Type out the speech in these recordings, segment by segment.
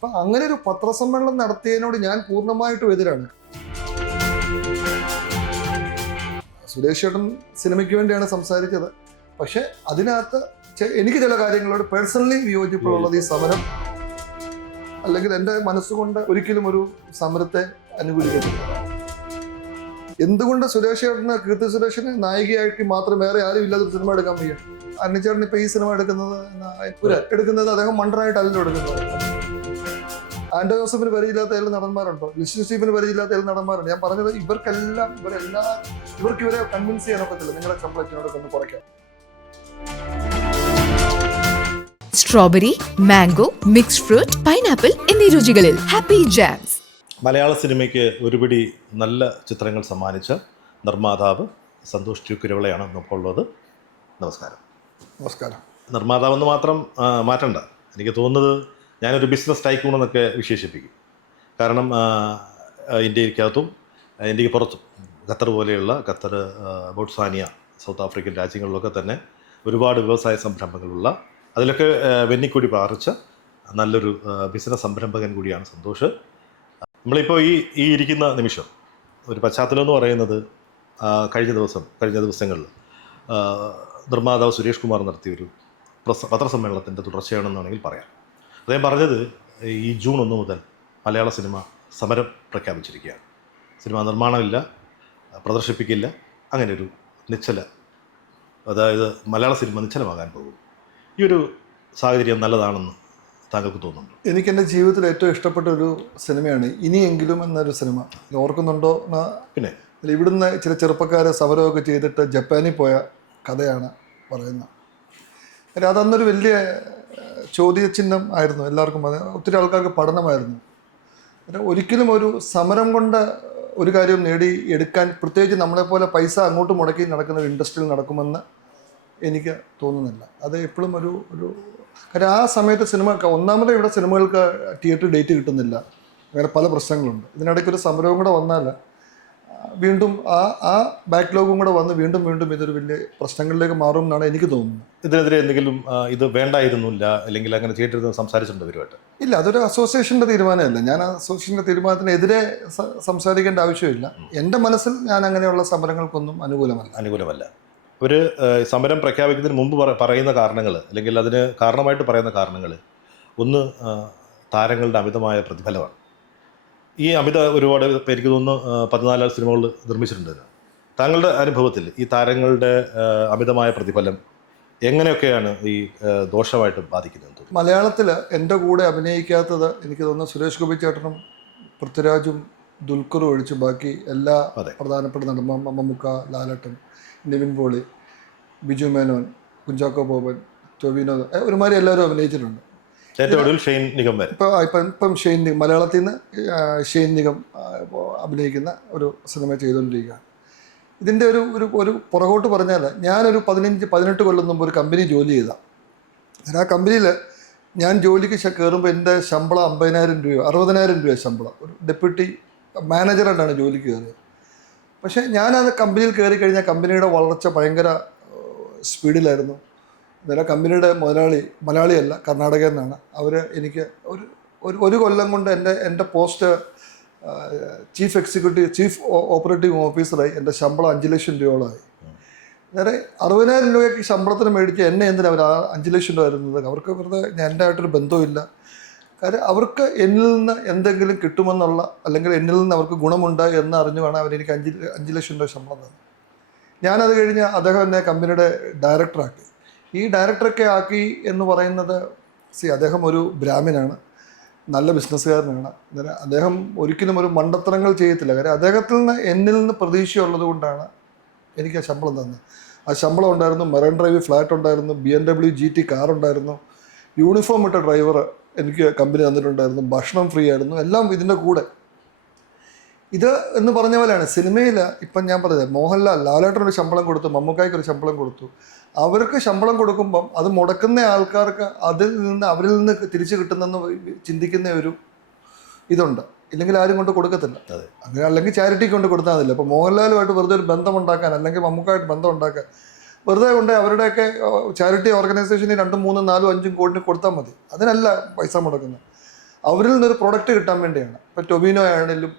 അപ്പൊ അങ്ങനെ ഒരു പത്രസമ്മേളനം നടത്തിയതിനോട് ഞാൻ പൂർണ്ണമായിട്ടും എതിരാണ്. സുരേഷ് ചേട്ടൻ സിനിമയ്ക്ക് വേണ്ടിയാണ് സംസാരിച്ചത്. പക്ഷെ അതിനകത്ത് എനിക്ക് ചില കാര്യങ്ങളോട് പേഴ്സണലി വിയോജിപ്പുള്ളത് ഈ സമരം, അല്ലെങ്കിൽ എൻ്റെ മനസ്സുകൊണ്ട് ഒരിക്കലും ഒരു സമരത്തെ അനുകൂലിക്കത്തില്ല. എന്തുകൊണ്ട് സുരേഷ് ചേട്ടന്, കീർത്തി സുരേഷിന് നായികയായിട്ട് മാത്രം വേറെ ആരും ഇല്ലാത്തൊരു സിനിമ എടുക്കാൻ വയ്യ? അനിച്ചേട്ടൻ ഇപ്പൊ ഈ സിനിമ എടുക്കുന്നത് അദ്ദേഹം മണ്ടനായിട്ടല്ലോ എടുക്കുന്നത്. ആൻഡോ ജോസഫിന് പരിചയമില്ലാത്ത ഏഴ് നടന്മാരുണ്ടോ? ലിസ്റ്റു സ്റ്റീഫിന് പരിചയമില്ലാത്ത ഏഴ് നടന്മാരുണ്ട്. ഞാൻ പറഞ്ഞത് ഇവർക്ക് ഇവരെ കൺവിൻസ് ചെയ്യാൻ പറ്റില്ല നിങ്ങളുടെ ശമ്പളത്തിനോട് ഒന്ന് കുറയ്ക്കാം. Strawberry, mango, mixed fruit, pineapple എന്നീ രുചികളിൽ ഹാപ്പി ജാംസ്. മലയാള സിനിമയ്ക്ക് ഒരുപിടി നല്ല ചിത്രങ്ങൾ സമ്മാനിച്ച നിർമ്മാതാവ് സന്തോഷ് ട്യൂക്കുരവിളയാണ് ഇപ്പോൾ ഉള്ളത്. നമസ്കാരം. നമസ്കാരം. നിർമ്മാതാവെന്ന് മാത്രം മാറ്റണ്ട, എനിക്ക് തോന്നുന്നത് ഞാനൊരു ബിസിനസ് ടൈക്കൂൺ എന്നൊക്കെ വിശേഷിപ്പിക്കും. കാരണം ഇന്ത്യക്കകത്തും ഇന്ത്യക്ക് പുറത്തും ഖത്തർ പോലെയുള്ള ബോട്സ്വാനിയ, സൗത്ത് ആഫ്രിക്കൻ രാജ്യങ്ങളിലൊക്കെ തന്നെ ഒരുപാട് വ്യവസായ സംരംഭങ്ങളുള്ള, അതിലൊക്കെ വെന്നിക്കൂടി പാറിച്ച നല്ലൊരു ബിസിനസ് സംരംഭകൻ കൂടിയാണ് സന്തോഷ്. നമ്മളിപ്പോൾ ഈ ഇരിക്കുന്ന നിമിഷം ഒരു പശ്ചാത്തലം എന്ന് പറയുന്നത് കഴിഞ്ഞ ദിവസങ്ങളിൽ നിർമ്മാതാവ് സുരേഷ് കുമാർ നടത്തിയൊരു പത്രസമ്മേളനത്തിൻ്റെ തുടർച്ചയാണെന്ന് വേണമെങ്കിൽ പറയാം. അദ്ദേഹം പറഞ്ഞത് ഈ ജൂൺ 1 മുതൽ മലയാള സിനിമ സമരം പ്രഖ്യാപിച്ചിരിക്കുകയാണ്. സിനിമ നിർമ്മാണമില്ല, പ്രദർശിപ്പിക്കില്ല, അങ്ങനെ ഒരു നിശ്ചല, അതായത് മലയാള സിനിമ നിശ്ചലമാകാൻ പോകും. ഈ ഒരു സാഹചര്യം നല്ലതാണെന്ന് താങ്കൾക്ക് തോന്നുന്നുണ്ടോ? എനിക്ക് എൻ്റെ ജീവിതത്തിൽ ഏറ്റവും ഇഷ്ടപ്പെട്ട ഒരു സിനിമയാണ് ഇനിയെങ്കിലും എന്നൊരു സിനിമ. ഓർക്കുന്നുണ്ടോ? പിന്നെ ഇവിടുന്ന് ചില ചെറുപ്പക്കാരെ സമരമൊക്കെ ചെയ്തിട്ട് ജപ്പാനിൽ പോയ കഥയാണ് പറയുന്നത്. അതന്നൊരു വലിയ ചോദ്യചിഹ്നം ആയിരുന്നു എല്ലാവർക്കും. ഒത്തിരി ആൾക്കാർക്ക് പഠനമായിരുന്നു. ഒരിക്കലും ഒരു സമരം കൊണ്ട് ഒരു കാര്യം എടുക്കാൻ, പ്രത്യേകിച്ച് നമ്മളെപ്പോലെ പൈസ അങ്ങോട്ട് മുടക്കി നടക്കുന്ന ഒരു ഇൻഡസ്ട്രിയിൽ നടക്കുമെന്ന് എനിക്ക് തോന്നുന്നില്ല. അത് എപ്പോഴും ഒരു കാര്യം ആ സമയത്ത് ഒന്നാമത് ഇവിടെ സിനിമകൾക്ക് തിയേറ്റർ ഡേറ്റ് കിട്ടുന്നില്ല, അങ്ങനെ പല പ്രശ്നങ്ങളുണ്ട്. ഇതിനിടയ്ക്ക് ഒരു സമരവും കൂടെ വന്നാൽ വീണ്ടും ആ ബാക്ക്ലോഗും കൂടെ വന്ന് വീണ്ടും ഇതൊരു വലിയ പ്രശ്നങ്ങളിലേക്ക് മാറും എന്നാണ് എനിക്ക് തോന്നുന്നത്. ഇതിനെതിരെ എന്തെങ്കിലും ഇത് വേണ്ടായിരുന്നില്ല, അല്ലെങ്കിൽ അങ്ങനെ തിയേറ്ററിൽ സംസാരിച്ചിട്ടുണ്ട് ഇവരുമായിട്ട്? ഇല്ല, അതൊരു അസോസിയേഷൻ്റെ തീരുമാനമല്ല. ഞാൻ അസോസിയേഷൻ്റെ തീരുമാനത്തിനെതിരെ സംസാരിക്കേണ്ട ആവശ്യമില്ല. എൻ്റെ മനസ്സിൽ ഞാൻ അങ്ങനെയുള്ള സമരങ്ങൾക്കൊന്നും അനുകൂലമല്ല. ഒരു സമരം പ്രഖ്യാപിക്കുന്നതിന് മുമ്പ് പറയുന്ന കാരണങ്ങൾ, അല്ലെങ്കിൽ അതിന് കാരണമായിട്ട് പറയുന്ന കാരണങ്ങൾ, ഒന്ന് താരങ്ങളുടെ അമിതമായ പ്രതിഫലമാണ്. ഈ ഒരുപാട് എനിക്ക് തോന്നുന്നു 14 സിനിമകൾ നിർമ്മിച്ചിട്ടുണ്ട്. താങ്കളുടെ അനുഭവത്തിൽ ഈ താരങ്ങളുടെ അമിതമായ പ്രതിഫലം എങ്ങനെയൊക്കെയാണ് ഈ ദോഷമായിട്ട് ബാധിക്കുന്നത്? മലയാളത്തിൽ എൻ്റെ കൂടെ അഭിനയിക്കാത്തത് എനിക്ക് തോന്നുന്നു സുരേഷ് ഗോപി ചേട്ടനും പൃഥ്വിരാജും ദുൽഖറും ഒഴിച്ച് ബാക്കി എല്ലാ പ്രധാനപ്പെട്ട നടന്മാർ, മമ്മൂക്ക, ലാലേട്ടൻ, നിവിൻ പോളി, ബിജു മേനോൻ, കുഞ്ചാക്കോ ബോബൻ, ടൊവിനോ, ഒരുമാതിരി എല്ലാവരും അഭിനയിച്ചിട്ടുണ്ട്. ഇപ്പം ഷെയ്ൻ നിഗം, മലയാളത്തിൽ നിന്ന് ഷെയ്ൻ നിഗം അഭിനയിക്കുന്ന ഒരു സിനിമ ചെയ്തുകൊണ്ടിരിക്കുകയാണ്. ഇതിൻ്റെ ഒരു പുറകോട്ട് പറഞ്ഞാൽ, ഞാനൊരു 18 കൊല്ലം മുമ്പ് ഒരു കമ്പനി ജോലി ചെയ്താൽ, ആ കമ്പനിയിൽ ഞാൻ ജോലിക്ക് കയറുമ്പോൾ എൻ്റെ ശമ്പളം 50,000 രൂപയോ 60,000 രൂപ ശമ്പളം. ഒരു ഡെപ്യൂട്ടി മാനേജറായിട്ടാണ് ജോലിക്ക് കയറിയത്. പക്ഷേ ഞാനത് കമ്പനിയിൽ കയറി കഴിഞ്ഞാൽ കമ്പനിയുടെ വളർച്ച ഭയങ്കര സ്പീഡിലായിരുന്നു. അന്നേരം കമ്പനിയുടെ മുതലാളി മലയാളിയല്ല, കർണാടകയിൽ നിന്നാണ്. അവർ എനിക്ക് ഒരു കൊല്ലം കൊണ്ട് എൻ്റെ പോസ്റ്റ് ചീഫ് ഓപ്പറേറ്റീവ് ഓഫീസറായി. എൻ്റെ ശമ്പളം 5 ലക്ഷം രൂപയോളമായി. നേരെ 60,000 രൂപയ്ക്ക് ശമ്പളത്തിന് മേടിച്ച് എന്നെ എന്തിനാണ് അവർ 5 ലക്ഷം രൂപ വരുന്നത്? അവർക്ക് വെറുതെ എൻ്റെ ആയിട്ടൊരു ബന്ധവുമില്ല. കാര്യം അവർക്ക് എന്നിൽ നിന്ന് എന്തെങ്കിലും കിട്ടുമെന്നുള്ള, അല്ലെങ്കിൽ എന്നിൽ നിന്ന് അവർക്ക് ഗുണമുണ്ട് എന്ന് അറിഞ്ഞു വേണം അവരെനിക്ക് 5 ലക്ഷം രൂപ ശമ്പളം തന്നെ. ഞാനത് കഴിഞ്ഞ് അദ്ദേഹം എന്നെ കമ്പനിയുടെ ഡയറക്ടറാക്കി. ഈ ഡയറക്ടറൊക്കെ ആക്കി എന്ന് പറയുന്നത്, അദ്ദേഹം ഒരു ബ്രാഹ്മണനാണ്, നല്ല ബിസിനസ്സുകാരനാണ്. അന്നേരം അദ്ദേഹം ഒരിക്കലും ഒരു മണ്ടത്തരങ്ങൾ ചെയ്യത്തില്ല. കാര്യം അദ്ദേഹത്തിൽ നിന്ന് എന്നിൽ നിന്ന് പ്രതീക്ഷയുള്ളത് കൊണ്ടാണ് എനിക്ക് ആ ശമ്പളം തന്നത്. ആ ശമ്പളം ഉണ്ടായിരുന്നു, മെറൈൻ ഡ്രൈവ് ഫ്ലാറ്റ് ഉണ്ടായിരുന്നു, BMW GT കാർ ഉണ്ടായിരുന്നു, യൂണിഫോം ഇട്ട ഡ്രൈവർ എനിക്ക് കമ്പനി തന്നിട്ടുണ്ടായിരുന്നു, ഭക്ഷണം ഫ്രീ ആയിരുന്നു, എല്ലാം ഇതിൻ്റെ കൂടെ. ഇത് എന്ന് പറഞ്ഞ പോലെയാണ് സിനിമയിൽ. ഇപ്പം ഞാൻ പറഞ്ഞത് മോഹൻലാൽ, ലാലേട്ടനൊരു ശമ്പളം കൊടുത്തു, മമ്മൂക്കായ്ക്ക് ഒരു ശമ്പളം കൊടുത്തു. അവർക്ക് ശമ്പളം കൊടുക്കുമ്പം അത് മുടക്കുന്ന ആൾക്കാർക്ക് അവരിൽ നിന്ന് തിരിച്ചു കിട്ടുന്നെന്ന് ചിന്തിക്കുന്ന ഒരു ഇതുണ്ട്. ഇല്ലെങ്കിൽ ആരും കൊണ്ട് കൊടുക്കത്തില്ല. അങ്ങനെ അല്ലെങ്കിൽ ചാരിറ്റിക്ക് കൊണ്ട് കൊടുത്താൽ മതില്ല. അപ്പോൾ മോഹൻലാലുമായിട്ട് വെറുതെ ഒരു ബന്ധമുണ്ടാക്കാൻ, അല്ലെങ്കിൽ മമ്മൂക്കായിട്ട് ബന്ധം ഉണ്ടാക്കാൻ വെറുതെ കൊണ്ട് അവരുടെയൊക്കെ ചാരിറ്റി ഓർഗനൈസേഷന് 2, 3, 4, 5 കോടിന് കൊടുത്താൽ മതി. അതിനല്ല പൈസ മുടക്കുന്നത്. അവരിൽ നിന്നൊരു പ്രൊഡക്റ്റ് കിട്ടാൻ വേണ്ടിയാണ്. ഇപ്പം ടൊവിനോ ആണെങ്കിലും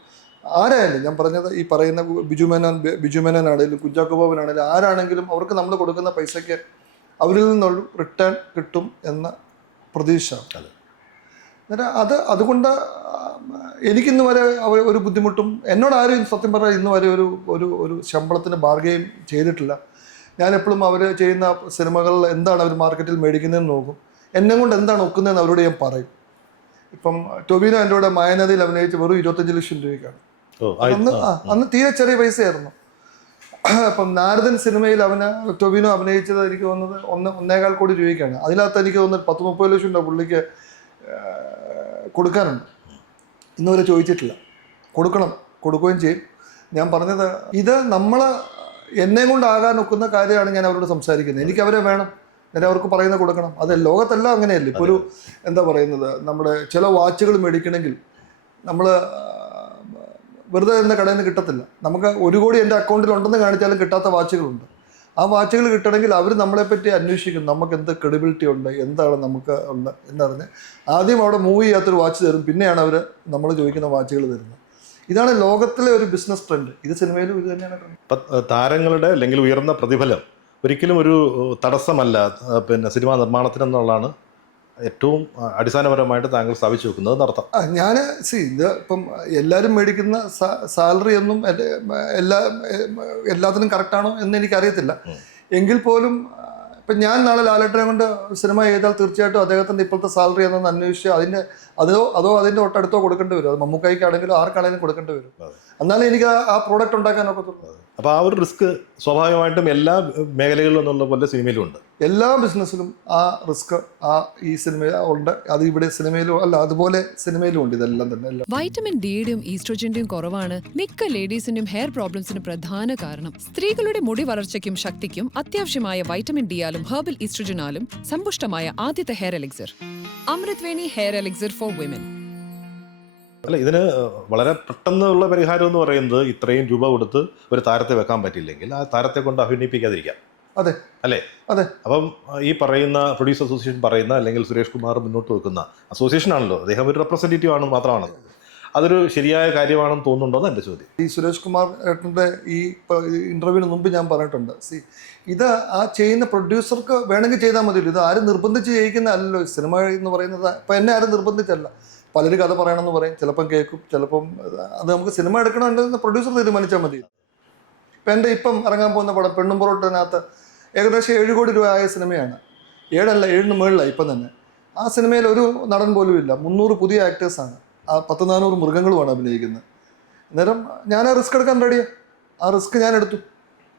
ആരായാലും, ഞാൻ പറഞ്ഞത് ഈ പറയുന്ന ബിജു മേനോൻ ആണെങ്കിലും കുഞ്ചാക്കോ ബോബൻ ആണെങ്കിലും ആരാണെങ്കിലും അവർക്ക് നമ്മൾ കൊടുക്കുന്ന പൈസയ്ക്ക് അവരിൽ നിന്നുള്ള റിട്ടേൺ കിട്ടും എന്ന പ്രതീക്ഷ. അന്നേരം അതുകൊണ്ട് എനിക്കിന്ന് വരെ ഒരു ബുദ്ധിമുട്ടും എന്നോട് ആരും സത്യം പറഞ്ഞാൽ ഇന്ന് വരെ ഒരു ശമ്പളത്തിന് ബാർഗെയിൻ ചെയ്തിട്ടില്ല. ഞാനെപ്പോഴും അവർ ചെയ്യുന്ന സിനിമകളിൽ എന്താണ് അവർ മാർക്കറ്റിൽ മേടിക്കുന്നതെന്ന് നോക്കും. എന്നെ കൊണ്ട് എന്താണ് ഒക്കുന്നതെന്ന് അവരോട് ഞാൻ പറയും. ഇപ്പം ടൊവിനോ എൻ്റെ കൂടെ മായനദിയിൽ അഭിനയിച്ച് വെറും 25 ലക്ഷം രൂപയ്ക്കാണ്. അന്ന് തീരെ ചെറിയ പൈസയായിരുന്നു. ഇപ്പം നാരദൻ സിനിമയിൽ ടൊവിനോ അഭിനയിച്ചത് എനിക്ക് തോന്നുന്നത് 1.25 കോടി രൂപയ്ക്കാണ്. അതിനകത്ത് എനിക്ക് തോന്നുന്നത് 10-30 ലക്ഷം രൂപ പുള്ളിക്ക് കൊടുക്കാനുണ്ട്. ഇന്നുവരെ ചോദിച്ചിട്ടില്ല. കൊടുക്കുകയും ചെയ്യും. ഞാൻ പറഞ്ഞത് ഇത് എന്നെ കൊണ്ടാകാൻ ഒക്കുന്ന കാര്യമാണ് ഞാൻ അവരോട് സംസാരിക്കുന്നത്. എനിക്ക് അവരെ വേണം, ഞാൻ അവർക്ക് പറയുന്നത് കൊടുക്കണം. അത് ലോകത്തെല്ലാം അങ്ങനെയല്ലേ. ഇപ്പോൾ ഒരു എന്താ പറയുന്നത്, നമ്മുടെ ചില വാച്ചുകൾ മേടിക്കണമെങ്കിൽ നമ്മൾ വെറുതെ എന്ന കടയിൽ നിന്ന് കിട്ടത്തില്ല. നമുക്ക് 1 കോടി എൻ്റെ അക്കൗണ്ടിൽ ഉണ്ടെന്ന് കാണിച്ചാലും കിട്ടാത്ത വാച്ചുകളുണ്ട്. ആ വാച്ചുകൾ കിട്ടണമെങ്കിൽ അവർ നമ്മളെപ്പറ്റി അന്വേഷിക്കും, നമുക്ക് എന്ത് ക്രെഡിബിലിറ്റി ഉണ്ട്, എന്താണ് നമുക്ക് ഉണ്ട് എന്നറിഞ്ഞ് ആദ്യം അവിടെ മൂവ് ചെയ്യാത്തൊരു വാച്ച് തരും, പിന്നെയാണ് അവർ നമ്മൾ ചോദിക്കുന്ന വാച്ചുകൾ തരുന്നത്. ഇതാണ് ലോകത്തിലെ ഒരു ബിസിനസ് ട്രെൻഡ്. ഇത് സിനിമയിലും ഇത് തന്നെയാണ്. താരങ്ങളുടെ അല്ലെങ്കിൽ ഉയർന്ന പ്രതിഫലം ഒരിക്കലും ഒരു തടസ്സമല്ല സിനിമാ നിർമ്മാണത്തിനെന്നുള്ളതാണ് ഏറ്റവും അടിസ്ഥാനപരമായിട്ട് താങ്കൾ സ്ഥാപിച്ചു വെക്കുന്നത് നടത്താം. ഞാൻ ഇത് ഇപ്പം എല്ലാവരും മേടിക്കുന്ന സാലറി ഒന്നും എല്ലാത്തിനും കറക്റ്റാണോ എന്ന് എനിക്കറിയത്തില്ല. എങ്കിൽ പോലും ഇപ്പം ഞാൻ നാളെ ലാലേട്ടനെ കൊണ്ട് സിനിമ ചെയ്താൽ തീർച്ചയായിട്ടും അദ്ദേഹത്തിൻ്റെ ഇപ്പോഴത്തെ സാലറി എന്നൊന്ന് അന്വേഷിച്ച് അതോ അതിൻ്റെ തൊട്ടടുത്തോ കൊടുക്കേണ്ടി വരും. അത് മമ്മൂക്കായിക്കാണെങ്കിലും ആർക്കാണെങ്കിലും കൊടുക്കേണ്ടി വരും. എന്നാലേ എനിക്ക് ആ പ്രോഡക്റ്റ് ഉണ്ടാക്കാൻ ഒക്കത്തുള്ളൂ. അപ്പോൾ ആ ഒരു റിസ്ക് സ്വാഭാവികമായിട്ടും എല്ലാ മേഖലകളിലും എന്നുള്ള പോലെ സിനിമയിലും ഉണ്ട്. എല്ലാ ബിസിനസ്സിലും ആ റിസ്ക് ഈ സിനിമ ഉണ്ട്. അത് ഇവിടെ സിനിമയിലും അല്ല, അതുപോലെ സിനിമയിലും ഉണ്ട്. ഇതെല്ലാം തന്നെ വൈറ്റമിൻ ഡിയുടെയും ഈസ്ട്രോജന്റെയും കുറവാണ് മിക്ക ലേഡീസിന്റെയും ഹെയർ പ്രോബ്ലംസിന് പ്രധാന കാരണം. സ്ത്രീകളുടെ മുടി വളർച്ചയ്ക്കും ശക്തിക്കും അത്യാവശ്യമായ വൈറ്റമിൻ ഡിയാലും ഹെർബൽ ഈസ്ട്രോജനാലും സമ്പുഷ്ടമായ ആദ്യത്തെ hair elixir Amrutveni hair elixir for women. അല്ല, ഇതിന് വളരെ പെട്ടെന്നുള്ള പരിഹാരം എന്ന് പറയുന്നത് ഇത്രയും രൂപ കൊടുത്ത് ഒരു താരത്തെ വെക്കാൻ പറ്റില്ലെങ്കിൽ ആ താരത്തെ കൊണ്ട് അഭിനയിപ്പിക്കാതിരിക്കാം. അതെ അല്ലേ? അതെ. അപ്പം ഈ പറയുന്ന പ്രൊഡ്യൂസർ അസോസിയേഷൻ പറയുന്ന അല്ലെങ്കിൽ സുരേഷ് കുമാർ മുന്നോട്ട് വെക്കുന്ന അസോസിയേഷൻ ആണല്ലോ, അദ്ദേഹം ഒരു റെപ്രസെൻറ്റേറ്റീവ് ആണ് മാത്രമാണ്. അതൊരു ശരിയായ കാര്യമാണെന്ന് തോന്നുന്നുണ്ടോ എന്ന് എൻ്റെ ചോദ്യം. ഈ സുരേഷ് കുമാർ ഏട്ടൻ്റെ ഈ ഇൻ്റർവ്യൂവിന് മുമ്പ് ഞാൻ പറഞ്ഞിട്ടുണ്ട്, ഇത് ആ ചെയ്യുന്ന പ്രൊഡ്യൂസർക്ക് വേണമെങ്കിൽ ചെയ്താൽ മതിയല്ലോ. ഇത് ആരും നിർബന്ധിച്ച് ചെയ്യിക്കുന്ന അല്ലല്ലോ. സിനിമ എന്ന് പറയുന്നത് ഇപ്പം എന്നെ ആരും നിർബന്ധിച്ചല്ല. പലരും കഥ പറയണമെന്ന് പറയും, ചിലപ്പം കേൾക്കും, ചിലപ്പം അത് നമുക്ക് സിനിമ എടുക്കണമെന്ന് പ്രൊഡ്യൂസർ തീരുമാനിച്ചാൽ മതി. ഇപ്പം ഇറങ്ങാൻ പോകുന്ന പടം പെണ്ണും പൊറോട്ടിനകത്ത് ഏകദേശം 7 കോടി രൂപ ആയ സിനിമയാണ്. 7 മുകളിലായി ഇപ്പം തന്നെ. ആ സിനിമയിൽ ഒരു നടൻ പോലും ഇല്ല. 300 പുതിയ ആക്ടേഴ്സാണ്. 100-400 മൃഗങ്ങളുമാണ് അഭിനയിക്കുന്നത്. അന്നേരം ഞാൻ ആ റിസ്ക് എടുക്കാൻ റെഡിയാണ്. ആ റിസ്ക് ഞാൻ എടുത്തു.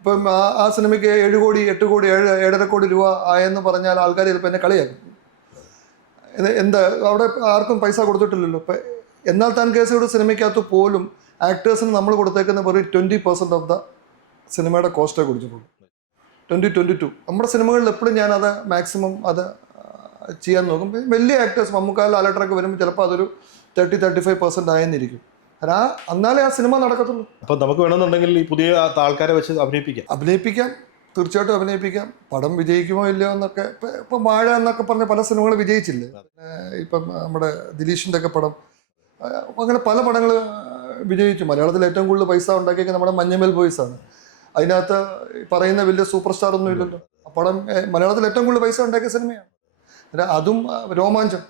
ഇപ്പം ആ സിനിമയ്ക്ക് 7 കോടി 8 കോടി 7.5 കോടി രൂപ ആയെന്ന് പറഞ്ഞാൽ ആൾക്കാർ ചിലപ്പോൾ എന്നെ കളിയാക്കും. എന്താ അവിടെ ആർക്കും പൈസ കൊടുത്തിട്ടില്ലല്ലോ. ഇപ്പം എന്നാൽ താൻ കേസോട് സിനിമയ്ക്കകത്ത് പോലും ആക്ടേഴ്സിന് നമ്മൾ കൊടുത്തേക്കുന്ന വെറും 20% ഓഫ് ദ സിനിമയുടെ കോസ്റ്റേ കൊടുത്തിട്ടുള്ളൂ. 2022 നമ്മുടെ സിനിമകളിൽ എപ്പോഴും ഞാനത് മാക്സിമം അത് ചെയ്യാൻ നോക്കും. വലിയ ആക്ടേഴ്സ് മമ്മൂക്ക ലാലേട്ടനൊക്കെ വരുമ്പോൾ ചിലപ്പോൾ അതൊരു 30-35% ആയെന്നിരിക്കും. എന്നാലേ ആ സിനിമ നടക്കത്തുള്ളൂ. അപ്പം നമുക്ക് വേണമെന്നുണ്ടെങ്കിൽ ഈ പുതിയ ആൾക്കാരെ വെച്ച് അഭിനയിപ്പിക്കാം, തീർച്ചയായിട്ടും അഭിനയിപ്പിക്കാം. പടം വിജയിക്കുമോ ഇല്ലയോ എന്നൊക്കെ ഇപ്പം വാഴ എന്നൊക്കെ പറഞ്ഞ പല സിനിമകൾ വിജയിച്ചില്ലേ. ഇപ്പം നമ്മുടെ ദിലീഷിൻ്റെ ഒക്കെ പടം, അങ്ങനെ പല പടങ്ങൾ വിജയിച്ചു. മലയാളത്തിൽ ഏറ്റവും കൂടുതൽ പൈസ ഉണ്ടാക്കിയൊക്കെ നമ്മുടെ മഞ്ഞമ്മൽ ബോയ്സാണ്. അതിനകത്ത് പറയുന്ന വലിയ സൂപ്പർ സ്റ്റാർ ഒന്നും ഇല്ലല്ലോ. ആ പടം മലയാളത്തിൽ ഏറ്റവും കൂടുതൽ പൈസ ഉണ്ടാക്കിയ സിനിമയാണ്. അതും രോമാഞ്ചം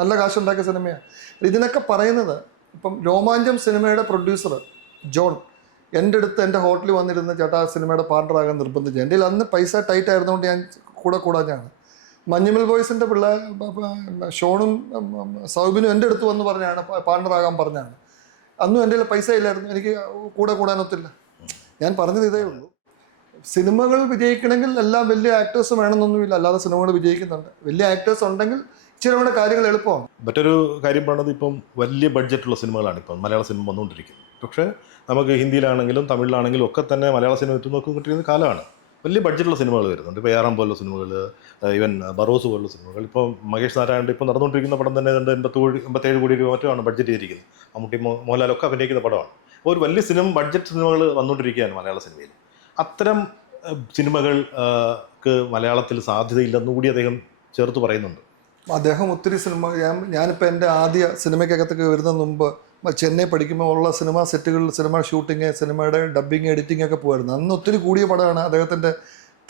നല്ല കാശുണ്ടാക്കിയ സിനിമയാണ്. ഇതിനൊക്കെ പറയുന്നത് ഇപ്പം രോമാഞ്ചം സിനിമയുടെ പ്രൊഡ്യൂസർ ജോൺ എൻ്റെ അടുത്ത് എൻ്റെ ഹോട്ടലിൽ വന്നിരുന്ന ചേട്ടാ സിനിമയുടെ പാർട്ണറാകാൻ നിർബന്ധിച്ചു. എൻ്റെ അന്ന് പൈസ ടൈറ്റ് ആയിരുന്നുകൊണ്ട് ഞാൻ കൂടാഞ്ഞാണ്. മഞ്ഞുമൽ ബോയ്സിൻ്റെ ഷോണും സൗബിനും എൻ്റെ അടുത്ത് വന്ന് പറഞ്ഞാണ് പാർട്ണറാകാൻ പറഞ്ഞാണ്. അന്നും എൻ്റെ പൈസ ഇല്ലായിരുന്നു, എനിക്ക് കൂടാനൊത്തില്ല. ഞാൻ പറഞ്ഞത് ഇതേ ഉള്ളൂ, സിനിമകൾ വിജയിക്കണമെങ്കിൽ എല്ലാം വലിയ ആക്ടേഴ്സ് വേണമെന്നൊന്നുമില്ല. അല്ലാതെ സിനിമകൾ വിജയിക്കുന്നുണ്ട്. വലിയ ആക്ടേഴ്സ് ഉണ്ടെങ്കിൽ ഇച്ചിരി കൂടെ കാര്യങ്ങൾ എളുപ്പമാണ്. മറ്റൊരു കാര്യം പറയുന്നത് ഇപ്പം വലിയ ബഡ്ജറ്റുള്ള സിനിമകളാണ് ഇപ്പം മലയാള സിനിമ വന്നുകൊണ്ടിരിക്കുന്നത്. പക്ഷേ നമുക്ക് ഹിന്ദിയിലാണെങ്കിലും തമിഴിലാണെങ്കിലും ഒക്കെ തന്നെ മലയാള സിനിമ എത്തുന്നോക്കിക്കൊണ്ടിരിക്കുന്ന കാലമാണ്. വലിയ ബഡ്ജറ്റുള്ള സിനിമകൾ വരുന്നുണ്ട്. ഇപ്പോൾ ഏറാം പോലുള്ള സിനിമകൾ, ഈവൻ ബറോസ് പോലുള്ള സിനിമകൾ. ഇപ്പോൾ മഹേഷ് നാരായണൻ്റെ ഇപ്പോൾ നടന്നുകൊണ്ടിരിക്കുന്ന പടം തന്നെ 87 കോടി രൂപ മറ്റുമാണ് ബഡ്ജറ്റ് ചെയ്തിരിക്കുന്നത്. മമ്മൂട്ടി മോഹൻലാലൊക്കെ അഭിനയിക്കുന്ന പടമാണ്. അപ്പോൾ ഒരു വലിയ ബഡ്ജറ്റ് സിനിമകൾ വന്നുകൊണ്ടിരിക്കുകയാണ് മലയാള സിനിമയിൽ. അത്തരം സിനിമകൾക്ക് മലയാളത്തിൽ സാധ്യതയില്ലെന്നുകൂടി അദ്ദേഹം ചേർത്ത് പറയുന്നുണ്ട്. അദ്ദേഹം ഒത്തിരി സിനിമ ഞാനിപ്പോൾ എൻ്റെ ആദ്യ സിനിമയ്ക്കകത്തൊക്കെ വരുന്നതിന് മുമ്പ് ചെന്നൈ പഠിക്കുമ്പോൾ ഉള്ള സിനിമാ സെറ്റുകളിൽ സിനിമ ഷൂട്ടിങ്, സിനിമയുടെ ഡബ്ബിങ്, എഡിറ്റിംഗ് ഒക്കെ പോയിരുന്നു. അന്ന് ഒത്തിരി കൂടിയ പടമാണ് അദ്ദേഹത്തിൻ്റെ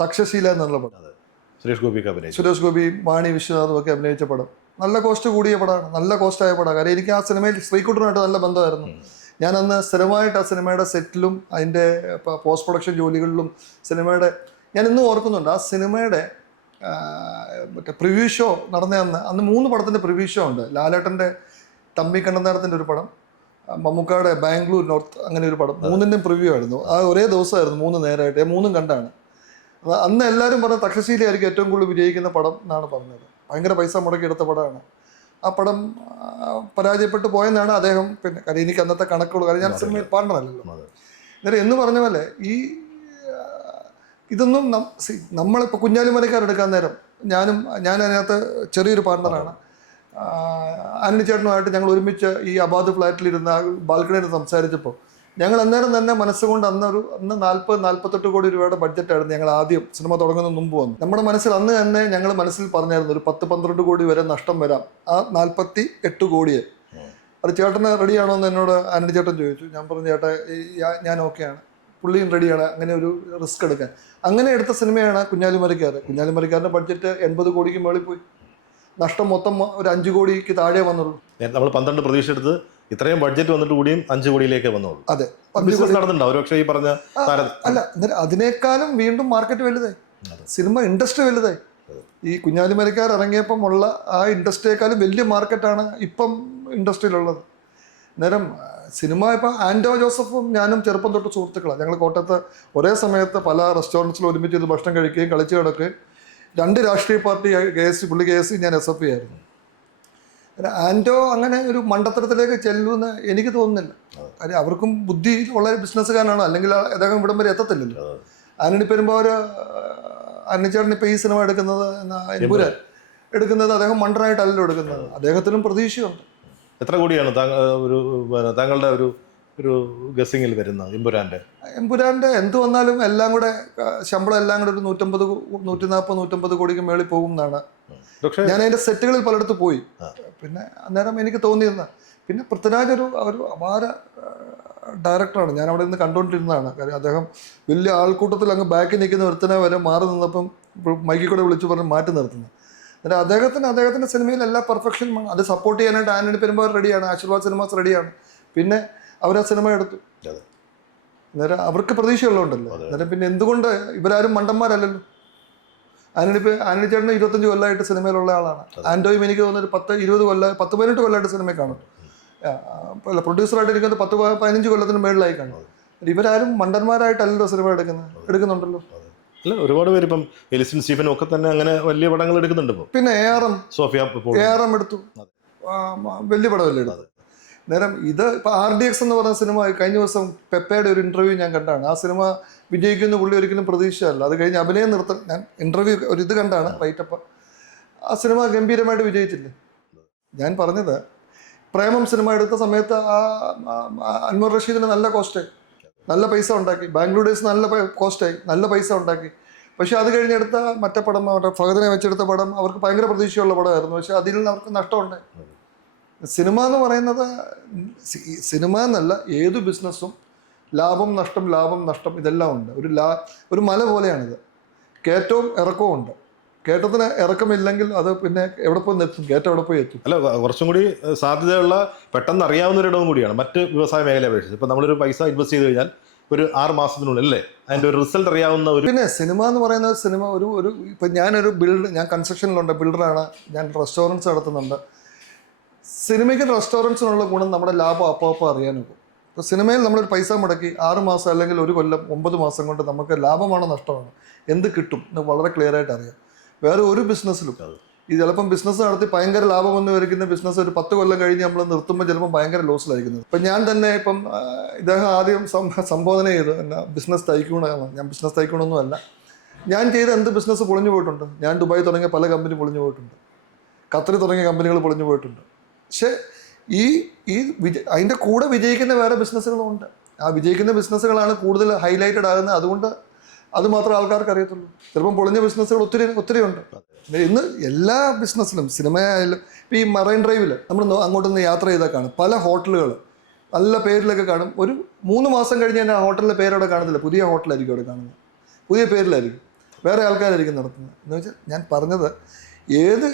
തക്ഷശീല എന്നുള്ള പടം. സുരേഷ് ഗോപി, വാണി വിശ്വനാഥും ഒക്കെ അഭിനയിച്ച പടം. നല്ല കോസ്റ്റ് കൂടിയ പടമാണ്, നല്ല കോസ്റ്റായ പടമാണ്. കാര്യം എനിക്ക് ആ സിനിമയിൽ ശ്രീകുട്ടനുമായിട്ട് നല്ല ബന്ധമായിരുന്നു. ഞാനന്ന് സ്ഥിരമായിട്ട് ആ സിനിമയുടെ സെറ്റിലും അതിൻ്റെ പോസ്റ്റ് പ്രൊഡക്ഷൻ ജോലികളിലും സിനിമയുടെ ഞാൻ ഇന്നും ഓർക്കുന്നുണ്ട്. ആ സിനിമയുടെ മറ്റേ പ്രിവ്യൂ ഷോ നടന്ന അന്ന് 3 പടത്തിൻ്റെ പ്രിവ്യൂ ഷോ ഉണ്ട്. ലാലേട്ടൻ്റെ തമ്പി കണ്ണന്താനത്തിൻ്റെ ഒരു പടം, മമ്മൂക്കയുടെ ബാംഗ്ലൂർ നോർത്ത്, അങ്ങനെ ഒരു പടം. 3ൻ്റെയും പ്രിവ്യൂ ആയിരുന്നു. ആ ഒരേ ദിവസമായിരുന്നു 3 നേരമായിട്ട്. 3ഉം കണ്ടാണ്. അന്ന് എല്ലാവരും പറഞ്ഞ തക്ഷശീല ആയിരിക്കും ഏറ്റവും കൂടുതൽ വിജയിക്കുന്ന പടം എന്നാണ് പറഞ്ഞത്. ഭയങ്കര പൈസ മുടക്കി എടുത്ത പടമാണ്. ആ പടം പരാജയപ്പെട്ടു പോയെന്നാണ് അദ്ദേഹം. പിന്നെ കാര്യം എനിക്ക് അന്നത്തെ കണക്കുകൾ, കാര്യം ഞാൻ സിനിമയിൽ പാർട്ണറല്ലല്ലോ. അന്നേരം എന്ന് പറഞ്ഞ പോലെ ഈ ഇതൊന്നും നമ്മളിപ്പോൾ കുഞ്ഞാലിമരക്കാരെടുക്കാൻ നേരം ഞാൻ അതിനകത്ത് ചെറിയൊരു പാർട്ണറാണ്. ആന്റണി ചേട്ടനുമായിട്ട് ഞങ്ങൾ ഒരുമിച്ച് ഈ അബാദ് ഫ്ലാറ്റിലിരുന്ന ബാൽക്കണിയിൽ സംസാരിച്ചപ്പോൾ ഞങ്ങൾ അന്നേരം തന്നെ മനസ്സുകൊണ്ട് അന്ന് 40-48 കോടി രൂപയുടെ ബഡ്ജറ്റായിരുന്നു ഞങ്ങൾ ആദ്യം സിനിമ തുടങ്ങുന്നതിന് മുമ്പ് വന്നു. നമ്മുടെ മനസ്സിൽ അന്ന് തന്നെ ഞങ്ങൾ മനസ്സിൽ പറഞ്ഞായിരുന്നു ഒരു 10-12 കോടി വരെ നഷ്ടം വരാം. ആ 48 കോടിയെ അത് ചേട്ടന് റെഡിയാണോ എന്ന് എന്നോട് ആന്റണി ചേട്ടൻ ചോദിച്ചു. ഞാൻ പറഞ്ഞു ചേട്ടാ ഞാൻ ഓക്കെയാണ്, പുള്ളിയും റെഡിയാണ് അങ്ങനെ ഒരു റിസ്ക് എടുക്കാൻ. അങ്ങനെ എടുത്ത സിനിമയാണ് കുഞ്ഞാലിമരക്കാർ. കുഞ്ഞാലിമരക്കാരൻ്റെ ബഡ്ജറ്റ് 80 കോടിക്ക് മുകളിൽ പോയി. നഷ്ടം മൊത്തം ഒരു 5 കോടിക്ക് താഴെ വന്നുള്ളൂ. നമ്മൾ 12 പ്രതീക്ഷ എടുത്ത് ഇത്രയും ബഡ്ജറ്റ് വന്നിട്ട് കൂടിയും 5 കോടിയിലേക്ക് വന്നുള്ളൂ. അതെ, നടന്നിട്ടുണ്ടാവും പക്ഷേ ഈ പറഞ്ഞ അല്ല, അതിനേക്കാളും വീണ്ടും മാർക്കറ്റ് വലുതായി, സിനിമ ഇൻഡസ്ട്രി വലുതായി. ഈ കുഞ്ഞാലിമരക്കാർ ഇറങ്ങിയപ്പം ഉള്ള ആ ഇൻഡസ്ട്രിയേക്കാളും വലിയ മാർക്കറ്റാണ് ഇപ്പം ഇൻഡസ്ട്രിയിലുള്ളത്. നേരം സിനിമ ഇപ്പം ആൻഡോ ജോസഫും ഞാനും ചെറുപ്പം തൊട്ട് സുഹൃത്തുക്കളാണ്. ഞങ്ങൾ കോട്ടയത്ത് ഒരേ സമയത്ത് പല റെസ്റ്റോറൻറ്റ്സിലും ഒരുമിച്ച് ഭക്ഷണം കഴിക്കുകയും കളിച്ചു കിടക്കുകയും. 2 രാഷ്ട്രീയ പാർട്ടി പുള്ളി KSC, ഞാൻ SFP ആയിരുന്നു. ആൻഡോ അങ്ങനെ ഒരു മണ്ടത്തരത്തിലേക്ക് ചെല്ലുമെന്ന് എനിക്ക് തോന്നുന്നില്ല. കാര്യം അവർക്കും ബുദ്ധി ഉള്ള ബിസിനസ്സുകാരനാണ്, അല്ലെങ്കിൽ അദ്ദേഹം ഇവിടം വരെ എത്തത്തില്ലല്ലോ. ആന്റണി പെരുമ്പാവൂർ, ആന്റണി ചേട്ടൻ ഇപ്പോൾ ഈ സിനിമ എടുക്കുന്നത് എമ്പുരാൻ എടുക്കുന്നത് അദ്ദേഹം മണ്ടനായിട്ടല്ലോ എടുക്കുന്നത്. അദ്ദേഹത്തിനും പ്രതീക്ഷയുണ്ട്. എത്ര കോടിയാണ് താങ്കളുടെ ഒരു ഗസിങ്ങിൽ വരുന്നത് എമ്പുരാൻ്റെ? എന്ത് വന്നാലും എല്ലാം കൂടെ ശമ്പളം എല്ലാം കൂടെ ഒരു 140-150 കോടിക്ക് മേളിൽ പോകും എന്നാണ്. ഞാൻ അതിൻ്റെ സെറ്റുകളിൽ പലയിടത്ത് പോയി. പിന്നെ അന്നേരം എനിക്ക് തോന്നിയിരുന്ന പിന്നെ പൃഥ്വിരാജ് ഒരു അപാര ഡയറക്ടറാണ്. ഞാൻ അവിടെ നിന്ന് കണ്ടുകൊണ്ടിരുന്നതാണ്. കാര്യം അദ്ദേഹം വലിയ ആൾക്കൂട്ടത്തിൽ അങ്ങ് ബാക്കിൽ നിൽക്കുന്ന ഒരുത്തനെ വരെ മാറി നിന്നപ്പം മൈക്കിൽ കൂടെ വിളിച്ചു പറഞ്ഞ് മാറ്റി നിർത്തുന്നത്. അന്നേരം അദ്ദേഹത്തിൻ്റെ സിനിമയിൽ എല്ലാ പെർഫെക്ഷനും വേണം. അത് സപ്പോർട്ട് ചെയ്യാനായിട്ട് ആന്റണി പെരുമ്പാവൂർ റെഡിയാണ്, ആശീർവാദ് സിനിമാസ് റെഡിയാണ്. പിന്നെ അവരാ സിനിമ എടുത്തു. അന്നേരം അവർക്ക് പ്രതീക്ഷയുള്ളതുണ്ടല്ലോ. അന്നേരം പിന്നെ എന്തുകൊണ്ട് ഇവരാരും മണ്ടന്മാരല്ലല്ലോ. ആന്റണി ചേട്ടന് 25 കൊല്ലമായിട്ട് സിനിമയിലുള്ള ആളാണ്. ആൻഡോയും എനിക്ക് തോന്നുന്നു 10-20 കൊല്ലം, 10-18 കൊല്ലമായിട്ട് സിനിമയിൽ കാണും. അല്ല, പ്രൊഡ്യൂസറായിട്ട് എനിക്കൊന്ന് 10-15 കൊല്ലത്തിന് മേളിലായി കാണും. ഇവരാരും മണ്ടന്മാരായിട്ടല്ലല്ലോ സിനിമ എടുക്കുന്നുണ്ടല്ലോ. അല്ല, ഒരുപാട് പേര് ഇപ്പം എലിസൺ സ്റ്റീഫനും ഒക്കെ തന്നെ അങ്ങനെ വലിയ പടങ്ങൾ എടുക്കുന്നുണ്ട്. പിന്നെ ARM എടുത്തു, വലിയ പടമല്ലേ എടുത്തത്. നേരം ഇത് ഇപ്പോൾ RDX എന്ന് പറഞ്ഞ സിനിമ കഴിഞ്ഞ ദിവസം പെപ്പയുടെ ഒരു ഇൻ്റർവ്യൂ ഞാൻ കണ്ടാണ്. ആ സിനിമ വിജയിക്കുന്ന പുള്ളി ഒരിക്കലും പ്രതീക്ഷയല്ല. അത് കഴിഞ്ഞ് അഭിനയം നിർത്താൻ ഞാൻ ഇൻ്റർവ്യൂ ഇത് കണ്ടാണ് റൈറ്റപ്പ്. ആ സിനിമ ഗംഭീരമായിട്ട് വിജയിച്ചില്ലേ. ഞാൻ പറഞ്ഞത് പ്രേമം സിനിമ എടുത്ത സമയത്ത് അൻവർ റഷീദിന് നല്ല കോസ്റ്റായി, നല്ല പൈസ ഉണ്ടാക്കി. ബാംഗ്ലൂർ ഡേയ്സ് നല്ല കോസ്റ്റായി, നല്ല പൈസ ഉണ്ടാക്കി. പക്ഷെ അത് കഴിഞ്ഞെടുത്ത മറ്റേ പടം, അവരുടെ ഫഹദിനെ വെച്ചെടുത്ത പടം അവർക്ക് ഭയങ്കര പ്രതീക്ഷയുള്ള പടമായിരുന്നു. പക്ഷെ അതിൽ നിന്ന് അവർക്ക് നഷ്ടമുണ്ടായി. സിനിമ എന്ന് പറയുന്നത്, സിനിമ എന്നല്ല ഏത് ബിസിനസ്സും ലാഭം നഷ്ടം ഇതെല്ലാം ഉണ്ട്. ഒരു മല പോലെയാണിത്. കയറ്റവും ഇറക്കവും ഉണ്ട്. കയറ്റത്തിന് ഇറക്കമില്ലെങ്കിൽ അത് പിന്നെ എവിടെ പോയി എത്തും, കയറ്റം എവിടെ പോയി എത്തും. അല്ല, കുറച്ചും കൂടി സാധ്യതയുള്ള പെട്ടെന്ന് അറിയാവുന്നൊരിടവും കൂടിയാണ് മറ്റ് വ്യവസായ മേഖലയെ അപേക്ഷിച്ച്. ഇപ്പം നമ്മളൊരു പൈസ ഇൻവെസ്റ്റ് ചെയ്ത് കഴിഞ്ഞാൽ ഒരു 6 മാസത്തിനുള്ളിൽ അല്ലേ അതിൻ്റെ ഒരു റിസൾട്ട് അറിയാവുന്ന ഒരു. പിന്നെ സിനിമ എന്ന് പറയുന്നത് ഇപ്പം ഞാൻ കൺസ്ട്രക്ഷനിലുണ്ട്, ബിൽഡറാണ്, ഞാൻ റെസ്റ്റോറൻറ്റ്സ് നടത്തുന്നുണ്ട്. സിനിമയ്ക്ക് റെസ്റ്റോറൻറ്റ്സിനുള്ള ഗുണം നമ്മുടെ ലാഭം അപ്പോൾ അറിയാനൊക്കെ. ഇപ്പോൾ സിനിമയിൽ നമ്മളൊരു പൈസ മുടക്കി 6 മാസം അല്ലെങ്കിൽ 1 കൊല്ലം 9 മാസം കൊണ്ട് നമുക്ക് ലാഭമാണോ നഷ്ടമാണോ എന്ത് കിട്ടും എന്ന് വളരെ ക്ലിയർ ആയിട്ട് അറിയാം. വേറെ ഒരു ബിസിനസ്സിലും ഈ ചിലപ്പം ബിസിനസ് നടത്തി ഭയങ്കര ലാഭം വന്ന് വരിക്കുന്ന ബിസിനസ് ഒരു 10 കൊല്ലം കഴിഞ്ഞ് നമ്മൾ നിർത്തുമ്പോൾ ചിലപ്പോൾ ഭയങ്കര ലോസിലായിരിക്കുന്നത്. ഇപ്പം ഞാൻ തന്നെ ഇപ്പം ഇദ്ദേഹം ആദ്യം സംബോധന ചെയ്തു എന്നാ ബിസിനസ് തൈക്കൂണാണ്. ഞാൻ ബിസിനസ് തൈക്കൂണൊന്നും അല്ല. ഞാൻ ചെയ്ത എന്ത് ബിസിനസ് പൊളിഞ്ഞു പോയിട്ടുണ്ട്. ഞാൻ ദുബായ് തുടങ്ങിയ പല കമ്പനി പൊളിഞ്ഞു പോയിട്ടുണ്ട്, ഖത്തറിൽ തുടങ്ങിയ കമ്പനികൾ പൊളിഞ്ഞു പോയിട്ടുണ്ട്. പക്ഷേ അതിൻ്റെ കൂടെ വിജയിക്കുന്ന വേറെ ബിസിനസ്സുകളുമുണ്ട്. ആ വിജയിക്കുന്ന ബിസിനസ്സുകളാണ് കൂടുതൽ ഹൈലൈറ്റഡ് ആകുന്നത്. അതുകൊണ്ട് അത് മാത്രമേ ആൾക്കാർക്ക് അറിയത്തുള്ളൂ. ചിലപ്പം പൊളിഞ്ഞ ബിസിനസ്സുകൾ ഒത്തിരി ഉണ്ട്. ഇന്ന് എല്ലാ ബിസിനസ്സിലും സിനിമയായാലും ഇപ്പോൾ ഈ മറൈൻ ഡ്രൈവിൽ നമ്മൾ അങ്ങോട്ടൊന്ന് യാത്ര ചെയ്താൽ കാണും പല ഹോട്ടലുകൾ നല്ല പേരിലൊക്കെ കാണും. ഒരു 3 മാസം കഴിഞ്ഞ് തന്നെ ആ ഹോട്ടലിൻ്റെ പേരവിടെ കാണുന്നില്ല, പുതിയ ഹോട്ടലായിരിക്കും അവിടെ കാണുന്നത്, പുതിയ പേരിലായിരിക്കും, വേറെ ആൾക്കാരായിരിക്കും നടത്തുന്നത്. എന്ന് വെച്ചാൽ ഞാൻ പറഞ്ഞത്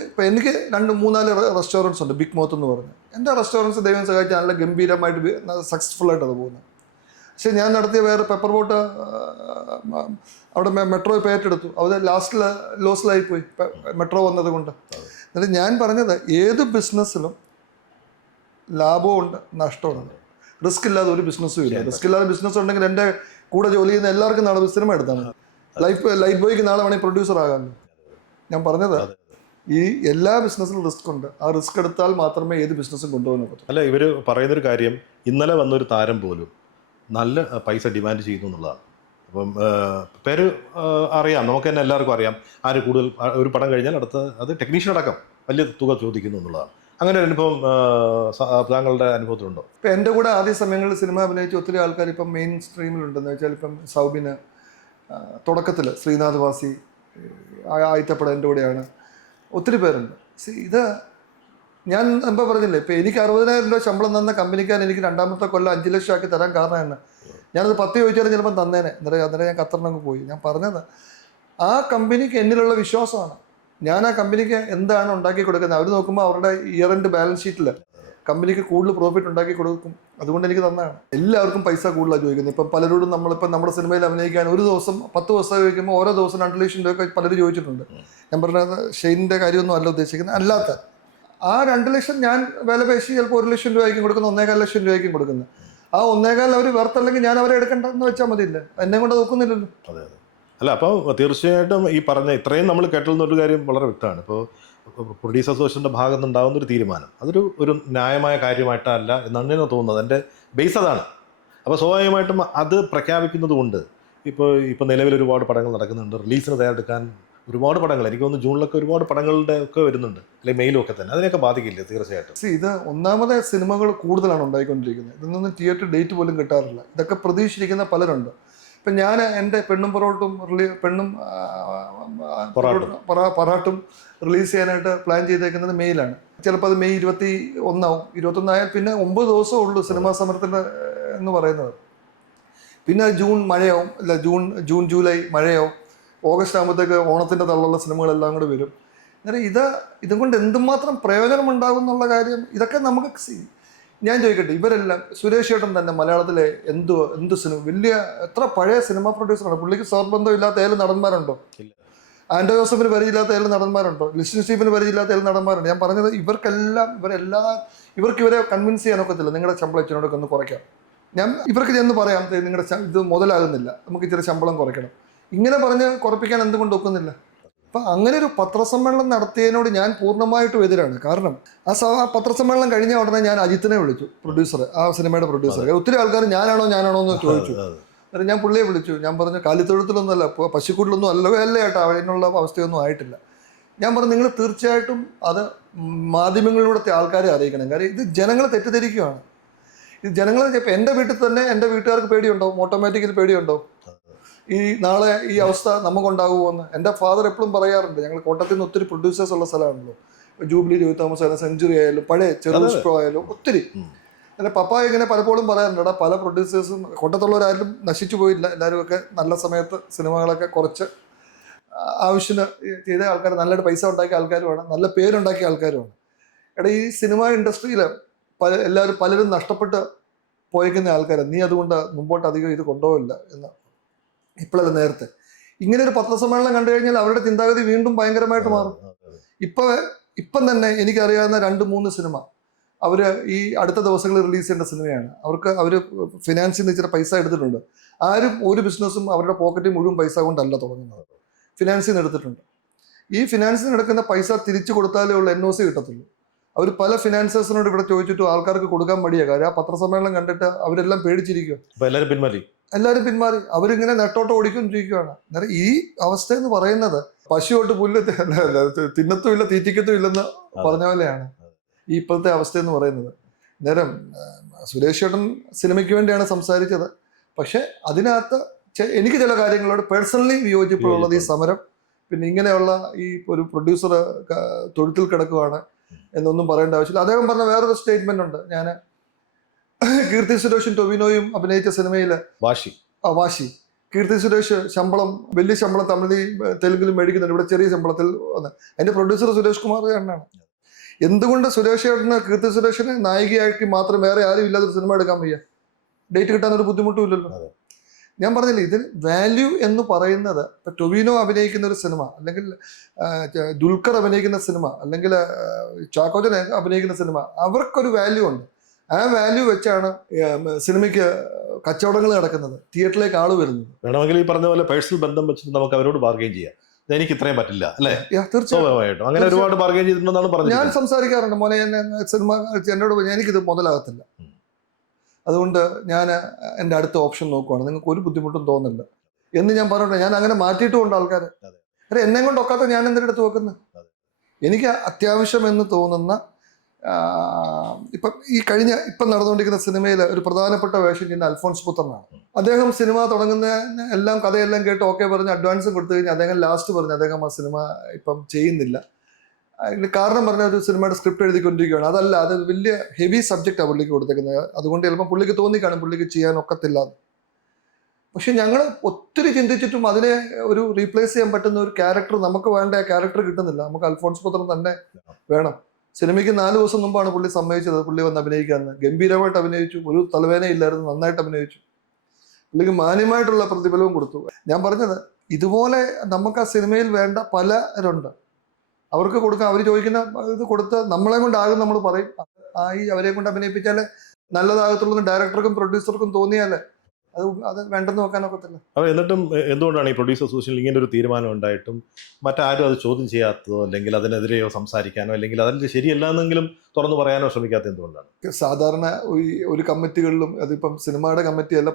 ഇപ്പം എനിക്ക് 2-3-4 റെസ്റ്റോറൻറ്റ്സ് ഉണ്ട്, ബിഗ് മൗത്ത് എന്ന് പറഞ്ഞ്. എൻ്റെ റെസ്റ്റോറൻറ്റ്സ് ദൈവം സഹായിച്ച് നല്ല ഗംഭീരമായിട്ട് സക്സസ്ഫുള്ളായിട്ട് അത് പോകുന്നത്. പക്ഷേ ഞാൻ നടത്തിയ വേറെ പെപ്പർ ബോട്ട് അവിടെ മെട്രോ ഇപ്പോൾ ഏറ്റെടുത്തു, അത് ലാസ്റ്റിൽ ലോസിലായിപ്പോയി മെട്രോ വന്നത് കൊണ്ട്. എന്നിട്ട് ഞാൻ പറഞ്ഞത് ഏത് ബിസിനസ്സിലും ലാഭമുണ്ട് നഷ്ടമുണ്ട്. റിസ്ക് ഇല്ലാതെ ഒരു ബിസിനസ്സും ഇല്ല. റിസ്ക് ഇല്ലാതെ ബിസിനസ് ഉണ്ടെങ്കിൽ എൻ്റെ കൂടെ ജോലി ചെയ്യുന്ന എല്ലാവർക്കും നാളെ സിനിമ എടുത്താൽ മതി. ലൈഫ് ബോയ്ക്ക് നാളെ വേണമെങ്കിൽ പ്രൊഡ്യൂസർ ആകാമല്ലോ. ഞാൻ പറഞ്ഞത് ഈ എല്ലാ ബിസിനസ്സിലും റിസ്ക് ഉണ്ട്. ആ റിസ്ക് എടുത്താൽ മാത്രമേ ഏത് ബിസിനസ്സും കൊണ്ടുപോകാൻ പറ്റൂ. അല്ല, ഇവർ പറയുന്നൊരു കാര്യം, ഇന്നലെ വന്നൊരു താരം പോലും നല്ല പൈസ ഡിമാൻഡ് ചെയ്യുന്നു എന്നുള്ളതാണ്. അപ്പം പേര് അറിയാം, നമുക്ക് തന്നെ എല്ലാവർക്കും അറിയാം ആര് കൂടുതൽ ഒരു പടം കഴിഞ്ഞാൽ അടുത്ത അത് ടെക്നീഷ്യൻ അടക്കം വലിയ തുക ചോദിക്കുന്നു എന്നുള്ളതാണ്. അങ്ങനെ ഒരു അനുഭവം താങ്കളുടെ അനുഭവത്തിലുണ്ടോ? ഇപ്പം എൻ്റെ കൂടെ ആദ്യ സമയങ്ങളിൽ സിനിമ അഭിനയിച്ച ഒത്തിരി ആൾക്കാർ ഇപ്പം മെയിൻ സ്ട്രീമിലുണ്ടെന്ന് വെച്ചാൽ ഇപ്പം സൗബിന് തുടക്കത്തിൽ, ശ്രീനാഥ് വാസി, ആയിത്തപ്പട എൻ്റെ കൂടെയാണ്, ഒത്തിരി പേരുണ്ട്. ഇത് ഞാൻ എന്താ പറഞ്ഞില്ലേ, ഇപ്പം എനിക്ക് 60,000 രൂപ ശമ്പളം തന്ന കമ്പനിക്കാൻ എനിക്ക് 2ാമത്തെ കൊല്ലം 5 ലക്ഷം ആക്കി തരാൻ കാരണം തന്നെ ഞാനത് 10 ചോദിച്ചാലും ചിലപ്പം തന്നേനെ. അന്നേരം ഞാൻ ഖത്തറിനങ്ങ് പോയി. ഞാൻ പറഞ്ഞത് ആ കമ്പനിക്ക് എന്നിലുള്ള വിശ്വാസമാണ്. ഞാൻ ആ കമ്പനിക്ക് എന്താണ് ഉണ്ടാക്കി കൊടുക്കുന്നത്, അവർ നോക്കുമ്പോൾ അവരുടെ ഇയർ എൻഡ് ബാലൻസ് ഷീറ്റിൽ കമ്പനിക്ക് കൂടുതൽ പ്രോഫിറ്റ് ഉണ്ടാക്കി കൊടുക്കും. അതുകൊണ്ട് എനിക്ക് തന്നതാണ്. എല്ലാവർക്കും പൈസ കൂടുതലാണ് ചോദിക്കുന്നത്. ഇപ്പം പലരോടും നമ്മളിപ്പം നമ്മുടെ സിനിമയിൽ അഭിനയിക്കാൻ ഒരു ദിവസം 10 ദിവസം ചോദിക്കുമ്പോൾ ഓരോ ദിവസം 2 ലക്ഷം രൂപയൊക്കെ പലരും ചോദിച്ചിട്ടുണ്ട്. ഞാൻ പറഞ്ഞത് ഷെയ്നിൻ്റെ കാര്യമൊന്നും അല്ല ഉദ്ദേശിക്കുന്നത്. അല്ലാത്ത ആ 2 ലക്ഷം ഞാൻ വില പേശി ചിലപ്പോൾ 1 ലക്ഷം രൂപയ്ക്കും കൊടുക്കുന്നു, 1,4 ലക്ഷം രൂപയ്ക്കും കൊടുക്കുന്നത്. ആ 1,4 അവർ വേർത്തല്ലെങ്കിൽ ഞാൻ അവരെ എടുക്കണ്ടെന്ന് വെച്ചാൽ മതിയില്ല, എന്നെ കൊണ്ട് നോക്കുന്നില്ലല്ലോ. അതെ അതെ. അല്ല, അപ്പോൾ തീർച്ചയായിട്ടും ഈ പറഞ്ഞ ഇത്രയും നമ്മൾ കേട്ടുന്നൊരു കാര്യം വളരെ വ്യക്തമാണ്. ഇപ്പോൾ പ്രൊഡ്യൂസർ അസോസിയേഷൻ്റെ ഭാഗത്ത് നിന്നുണ്ടാകുന്ന ഒരു തീരുമാനം അതൊരു ന്യായമായ കാര്യമായിട്ടല്ല എന്നാണ് എനിക്ക് തോന്നുന്നത്. എൻ്റെ ബേസ് അതാണ്. അപ്പോൾ സ്വാഭാവികമായിട്ടും അത് പ്രഖ്യാപിക്കുന്നത് കൊണ്ട് ഇപ്പോൾ നിലവിൽ ഒരുപാട് പടങ്ങൾ നടക്കുന്നുണ്ട്. റിലീസിന് തയ്യാറെടുക്കാൻ ഒരുപാട് പടങ്ങൾ, എനിക്ക് തോന്നുന്നു ജൂണിലൊക്കെ ഒരുപാട് പടങ്ങളുടെ ഒക്കെ വരുന്നുണ്ട്, അല്ലെങ്കിൽ മെയിലും ഒക്കെ തന്നെ. അതിനൊക്കെ ബാധിക്കില്ലേ? തീർച്ചയായിട്ടും. ഇത് ഒന്നാമത് സിനിമകൾ കൂടുതലാണ് ഉണ്ടായിക്കൊണ്ടിരിക്കുന്നത്. ഇതൊന്നും തിയേറ്റർ ഡേറ്റ് പോലും കിട്ടാറില്ല. ഇതൊക്കെ പ്രതീക്ഷിച്ചിരിക്കുന്ന പലരുണ്ട്. ഇപ്പം ഞാൻ എൻ്റെ പെണ്ണും പൊറാട്ടും റിലീസ് ചെയ്യാനായിട്ട് പ്ലാൻ ചെയ്തേക്കുന്നത് മെയ്യിലാണ്. ചിലപ്പോൾ അത് മെയ് 21 ആവും. 21 ആയാൽ പിന്നെ 9 ദിവസമേ ഉള്ളൂ സിനിമാ സമരത്തിൻ്റെ എന്ന് പറയുന്നത്. പിന്നെ ജൂൺ മഴയാവും, അല്ല ജൂൺ ജൂലൈ മഴയാവും. ഓഗസ്റ്റ് ആകുമ്പോഴത്തേക്ക് ഓണത്തിൻ്റെ തള്ളുള്ള സിനിമകളെല്ലാം കൂടെ വരും. അന്നേരം ഇതും കൊണ്ട് എന്തുമാത്രം പ്രയോജനം ഉണ്ടാകും എന്നുള്ള കാര്യം ഇതൊക്കെ നമുക്ക് ഞാൻ ചോദിക്കട്ടെ, ഇവരെല്ലാം സുരേഷ് ചേട്ടൻ തന്നെ മലയാളത്തിലെ എന്ത് സിനിമ വലിയ എത്ര പഴയ സിനിമ പ്രൊഡ്യൂസറാണ്. പുള്ളിക്ക് സ്വർബന്ധം ഇല്ലാത്ത ഏഴ് നടന്മാരുണ്ടോ? ആൻഡോ ജോസഫിന് പരിചയമില്ലാത്ത ഏഴ് നടന്മാരുണ്ടോ? ലിസ്റ്റിൻ സ്റ്റീഫിന് പരിചയമില്ലാത്ത ഏഴ് നടന്മാരുണ്ട്. ഞാൻ പറഞ്ഞത് ഇവർക്ക് ഇവരെ കൺവിൻസ് ചെയ്യാനൊക്കത്തില്ല. നിങ്ങളുടെ ശമ്പളം ഇച്ചിനോടൊക്കെ ഒന്ന് കുറയ്ക്കാം. ഞാൻ ഇവർക്ക് ചെന്ന് പറയാം, നിങ്ങളുടെ ഇത് മുതലാകുന്നില്ല, നമുക്ക് ഇച്ചിരി ശമ്പളം കുറയ്ക്കണം. ഇങ്ങനെ പറഞ്ഞ് കുറപ്പിക്കാൻ എന്തുകൊണ്ട് ഒക്കുന്നില്ല? അപ്പം അങ്ങനെ ഒരു പത്രസമ്മേളനം നടത്തിയതിനോട് ഞാൻ പൂർണ്ണമായിട്ടും എതിരാണ്. കാരണം ആ പത്രസമ്മേളനം കഴിഞ്ഞ ഉടനെ ഞാൻ അജിത്തിനെ വിളിച്ചു, പ്രൊഡ്യൂസർ, ആ സിനിമയുടെ പ്രൊഡ്യൂസർ. ഒത്തിരി ആൾക്കാർ ഞാനാണോ എന്ന് ചോദിച്ചു. അന്നേരം ഞാൻ പുള്ളിയെ വിളിച്ചു. ഞാൻ പറഞ്ഞു, കാലിത്തൊഴുത്തിലൊന്നുമല്ല, പശുക്കൂട്ടിലൊന്നും അല്ല ഏട്ടാ, അതിനുള്ള അവസ്ഥയൊന്നും ആയിട്ടില്ല. ഞാൻ പറഞ്ഞു, നിങ്ങൾ തീർച്ചയായിട്ടും അത് മാധ്യമങ്ങളിലൂടെ ആൾക്കാരെ അറിയിക്കണം. കാര്യം ഇത് ജനങ്ങളെ തെറ്റിദ്ധരിക്കുകയാണ്. ഇത് ജനങ്ങളെ ഇപ്പം എൻ്റെ വീട്ടിൽ തന്നെ എൻ്റെ വീട്ടുകാർക്ക് പേടിയുണ്ടാവും, ഓട്ടോമാറ്റിക്കലി പേടിയുണ്ടാവും. ഈ നാളെ ഈ അവസ്ഥ നമുക്കുണ്ടാകുമോ എന്ന്. എൻ്റെ ഫാദർ എപ്പോഴും പറയാറുണ്ട്, ഞങ്ങൾ കോട്ടയത്തിൽ നിന്ന് ഒത്തിരി പ്രൊഡ്യൂസേഴ്സ് ഉള്ള സ്ഥലമാണല്ലോ. ജൂബിലി ജോയി തോമസ് ആയാലും, സെഞ്ചുറി ആയാലും, പഴയ ചെറുഷ്പ്രോ ആയാലും ഒത്തിരി. എൻ്റെ പപ്പ ഇങ്ങനെ പലപ്പോഴും പറയാറുണ്ട്, പല പ്രൊഡ്യൂസേഴ്സും കോട്ടയത്തുള്ളവരാരും നശിച്ചു പോയില്ല. എല്ലാവരും ഒക്കെ നല്ല സമയത്ത് സിനിമകളൊക്കെ കുറച്ച് ആവശ്യത്തിന് ചെയ്ത ആൾക്കാർ, നല്ലൊരു പൈസ ഉണ്ടാക്കിയ ആൾക്കാരുമാണ്, നല്ല പേരുണ്ടാക്കിയ ആൾക്കാരുമാണ്. ഈ സിനിമ ഇൻഡസ്ട്രിയിൽ പലരും നഷ്ടപ്പെട്ട് പോയേക്കുന്ന ആൾക്കാരാണ്. നീ അതുകൊണ്ട് മുമ്പോട്ട് അധികം ഇത് കൊണ്ടുപോകില്ല എന്ന് ഇപ്പോഴല്ല, നേരത്തെ. ഇങ്ങനെ ഒരു പത്രസമ്മേളനം കണ്ടു കഴിഞ്ഞാൽ അവരുടെ ചിന്താഗതി വീണ്ടും ഭയങ്കരമായിട്ട് മാറും. ഇപ്പം തന്നെ എനിക്കറിയാവുന്ന 2-3 സിനിമ അവർ ഈ അടുത്ത ദിവസങ്ങളിൽ റിലീസ് ചെയ്യേണ്ട സിനിമയാണ്. അവർ ഫിനാൻസിൽ നിന്ന് ഇച്ചിരി പൈസ എടുത്തിട്ടുണ്ട്. ആരും ഒരു ബിസിനസ്സും അവരുടെ പോക്കറ്റിൽ മുഴുവൻ പൈസ കൊണ്ടല്ല തുടങ്ങുന്നത്, ഫിനാൻസിൽ നിന്ന് എടുത്തിട്ടുണ്ട്. ഈ ഫിനാൻസിൽ നിന്ന് എടുക്കുന്ന പൈസ തിരിച്ചു കൊടുത്താലേ ഉള്ള NOC കിട്ടത്തുള്ളൂ. അവർ പല ഫിനാൻസേഴ്സിനോട് ഇവിടെ ചോദിച്ചിട്ടും ആൾക്കാർക്ക് കൊടുക്കാൻ മടിയാണ്. കാര്യം ആ പത്രസമ്മേളനം കണ്ടിട്ട് അവരെല്ലാം പേടിച്ചിരിക്കും. എല്ലാവരും പിന്മാറി. അവരിങ്ങനെ നെട്ടോട്ട് ഓടിക്കൊണ്ടിരിക്കുകയാണ്. അന്നേരം ഈ അവസ്ഥ എന്ന് പറയുന്നത് പശുവോട്ട് പുല്ല് തിന്നത്തും ഇല്ല തീറ്റിക്കത്തും ഇല്ലെന്ന് പറഞ്ഞ പോലെയാണ് ഈ ഇപ്പോഴത്തെ അവസ്ഥ എന്ന് പറയുന്നത്. നേരം സുരേഷ് ചേട്ടൻ സിനിമയ്ക്ക് വേണ്ടിയാണ് സംസാരിച്ചത്. പക്ഷെ അതിനകത്ത് എനിക്ക് ചില കാര്യങ്ങളോട് പേഴ്സണലി വിയോജിപ്പുള്ളത് ഈ സമരം, പിന്നെ ഇങ്ങനെയുള്ള ഈ ഒരു പ്രൊഡ്യൂസർ തൊഴുത്തിൽ കിടക്കുവാണ് എന്നൊന്നും പറയേണ്ട ആവശ്യമില്ല. അദ്ദേഹം പറഞ്ഞ വേറൊരു സ്റ്റേറ്റ്മെന്റ് ഉണ്ട്. ഞാൻ കീർത്തി സുരേഷും ടൊവിനോയും അഭിനയിച്ച സിനിമയിൽ വാശി കീർത്തി സുരേഷ് വലിയ ശമ്പളം തമിഴിൽ തെലുങ്കിലും മേടിക്കുന്നുണ്ട്, ഇവിടെ ചെറിയ ശമ്പളത്തിൽ വന്ന്. അതിന്റെ പ്രൊഡ്യൂസർ സുരേഷ് കുമാർ ചേട്ടനാണ്. എന്തുകൊണ്ട് സുരേഷ് ചേട്ടന് കീർത്തി സുരേഷിനെ നായികയാക്കി മാത്രം വേറെ ആരും ഇല്ലാത്തൊരു സിനിമ എടുക്കാൻ വയ്യ? ഡേറ്റ് കിട്ടാനൊരു ബുദ്ധിമുട്ടും ഇല്ലല്ലോ. ഞാൻ പറഞ്ഞില്ല, ഇതിൽ വാല്യൂ എന്ന് പറയുന്നത് ഇപ്പൊ ടൊവിനോ അഭിനയിക്കുന്ന ഒരു സിനിമ, അല്ലെങ്കിൽ ദുൽഖർ അഭിനയിക്കുന്ന സിനിമ, അല്ലെങ്കിൽ ചാക്കോച്ചൻ അഭിനയിക്കുന്ന സിനിമ, അവർക്കൊരു വാല്യൂ ഉണ്ട്. ആ വാല്യൂ വെച്ചാണ് സിനിമയ്ക്ക് കച്ചവടങ്ങൾ നടക്കുന്നത്, തിയേറ്ററിലേക്ക് ആള് വരുന്നത്. വേണമെങ്കിൽ ഈ പറഞ്ഞ പോലെ പേഴ്സണൽ ബന്ധം വെച്ചിട്ട് നമുക്ക് അവരോട് ബാർഗെയിൻ ചെയ്യാം. എനിക്ക് ഇത്രയും പറ്റില്ല അല്ലേ? തീർച്ചയായിട്ടും അങ്ങനെ ഒരുപാട് ബാർഗെയിൻ ചെയ്തിട്ടുണ്ടെന്നാണ് പറഞ്ഞത്. ഞാൻ സംസാരിക്കാറുണ്ട്, മോനെ സിനിമ എന്നോട് എനിക്കിത് മുതലാകത്തില്ല, അതുകൊണ്ട് ഞാൻ എൻ്റെ അടുത്ത ഓപ്ഷൻ നോക്കുവാണ്, നിങ്ങൾക്ക് ഒരു ബുദ്ധിമുട്ടും തോന്നില്ല എന്ന് ഞാൻ പറഞ്ഞിട്ടുണ്ട്. ഞാൻ അങ്ങനെ മാറ്റിയിട്ടുമുണ്ട് ആൾക്കാരെ. എന്നെ കൊണ്ട് ഒക്കാത്ത ഞാൻ എന്തിൻ്റെ അടുത്ത് വെക്കുന്നത്? എനിക്ക് അത്യാവശ്യം എന്ന് തോന്നുന്ന ഇപ്പം നടന്നുകൊണ്ടിരിക്കുന്ന സിനിമയിൽ ഒരു പ്രധാനപ്പെട്ട വേഷം ചെയ്യുന്ന അൽഫോൺസ് പുത്രനാണ്. അദ്ദേഹം സിനിമ തുടങ്ങുന്ന എല്ലാം കഥയെല്ലാം കേട്ട് ഓക്കെ പറഞ്ഞ് അഡ്വാൻസും കൊടുത്തു കഴിഞ്ഞാൽ അദ്ദേഹം ലാസ്റ്റ് പറഞ്ഞു അദ്ദേഹം ആ സിനിമ ഇപ്പം ചെയ്യുന്നില്ല. അതിന് കാരണം പറഞ്ഞ ഒരു സിനിമയുടെ സ്ക്രിപ്റ്റ് എഴുതിക്കൊണ്ടിരിക്കുകയാണ്. അതല്ല, അത് വലിയ ഹെവി സബ്ജക്റ്റാണ് പുള്ളിക്ക് കൊടുത്തേക്കുന്നത്. അതുകൊണ്ട് ചിലപ്പോൾ പുള്ളിക്ക് തോന്നിക്കാണും പുള്ളിക്ക് ചെയ്യാൻ ഒക്കത്തില്ല. പക്ഷെ ഞങ്ങൾ ഒത്തിരി ചിന്തിച്ചിട്ടും അതിനെ ഒരു റീപ്ലേസ് ചെയ്യാൻ പറ്റുന്ന ഒരു ക്യാരക്ടർ നമുക്ക് വേണ്ട ക്യാരക്ടർ കിട്ടുന്നില്ല. നമുക്ക് അൽഫോൺസ് പുത്രൻ തന്നെ വേണം. സിനിമയ്ക്ക് 4 ദിവസം മുമ്പാണ് പുള്ളി സമ്മതിച്ചത് പുള്ളി വന്ന് അഭിനയിക്കാമെന്ന്. ഗംഭീരമായിട്ട് അഭിനയിച്ചു, ഒരു തലവേദനയില്ലായിരുന്നു, നന്നായിട്ട് അഭിനയിച്ചു. പുള്ളിക്ക് മാന്യമായിട്ടുള്ള പ്രതിഫലവും കൊടുത്തു. ഞാൻ പറഞ്ഞത് ഇതുപോലെ നമുക്ക് ആ സിനിമയിൽ വേണ്ട പലരുണ്ട്, അവർക്ക് കൊടുക്കാം. അവർ ചോദിക്കുന്ന ഇത് കൊടുത്ത് നമ്മളെ കൊണ്ടാകും നമ്മൾ പറയും. അവരെ കൊണ്ട് അഭിനയിപ്പിച്ചാൽ നല്ലതാകത്തുള്ളൂ ഡയറക്ടർക്കും പ്രൊഡ്യൂസർക്കും തോന്നിയാലേ അത് വേണ്ടെന്ന് നോക്കാനൊക്കത്തില്ല. അപ്പോൾ എന്നിട്ടും എന്തുകൊണ്ടാണ് ഈ പ്രൊഡ്യൂസർ അസോസിയേഷനിൽ ഇങ്ങനെ ഒരു തീരുമാനം ഉണ്ടായിട്ടും മറ്റാരും അത് ചോദ്യം ചെയ്യാത്തതോ, അല്ലെങ്കിൽ അതിനെതിരെയോ സംസാരിക്കാനോ, അല്ലെങ്കിൽ അതിൽ ശരിയല്ല എന്നെങ്കിലും തുറന്നു പറയാനോ ശ്രമിക്കാത്ത എന്തുകൊണ്ടാണ്? സാധാരണ ഒരു കമ്മിറ്റികളിലും, അതിപ്പം സിനിമയുടെ കമ്മിറ്റിയല്ല,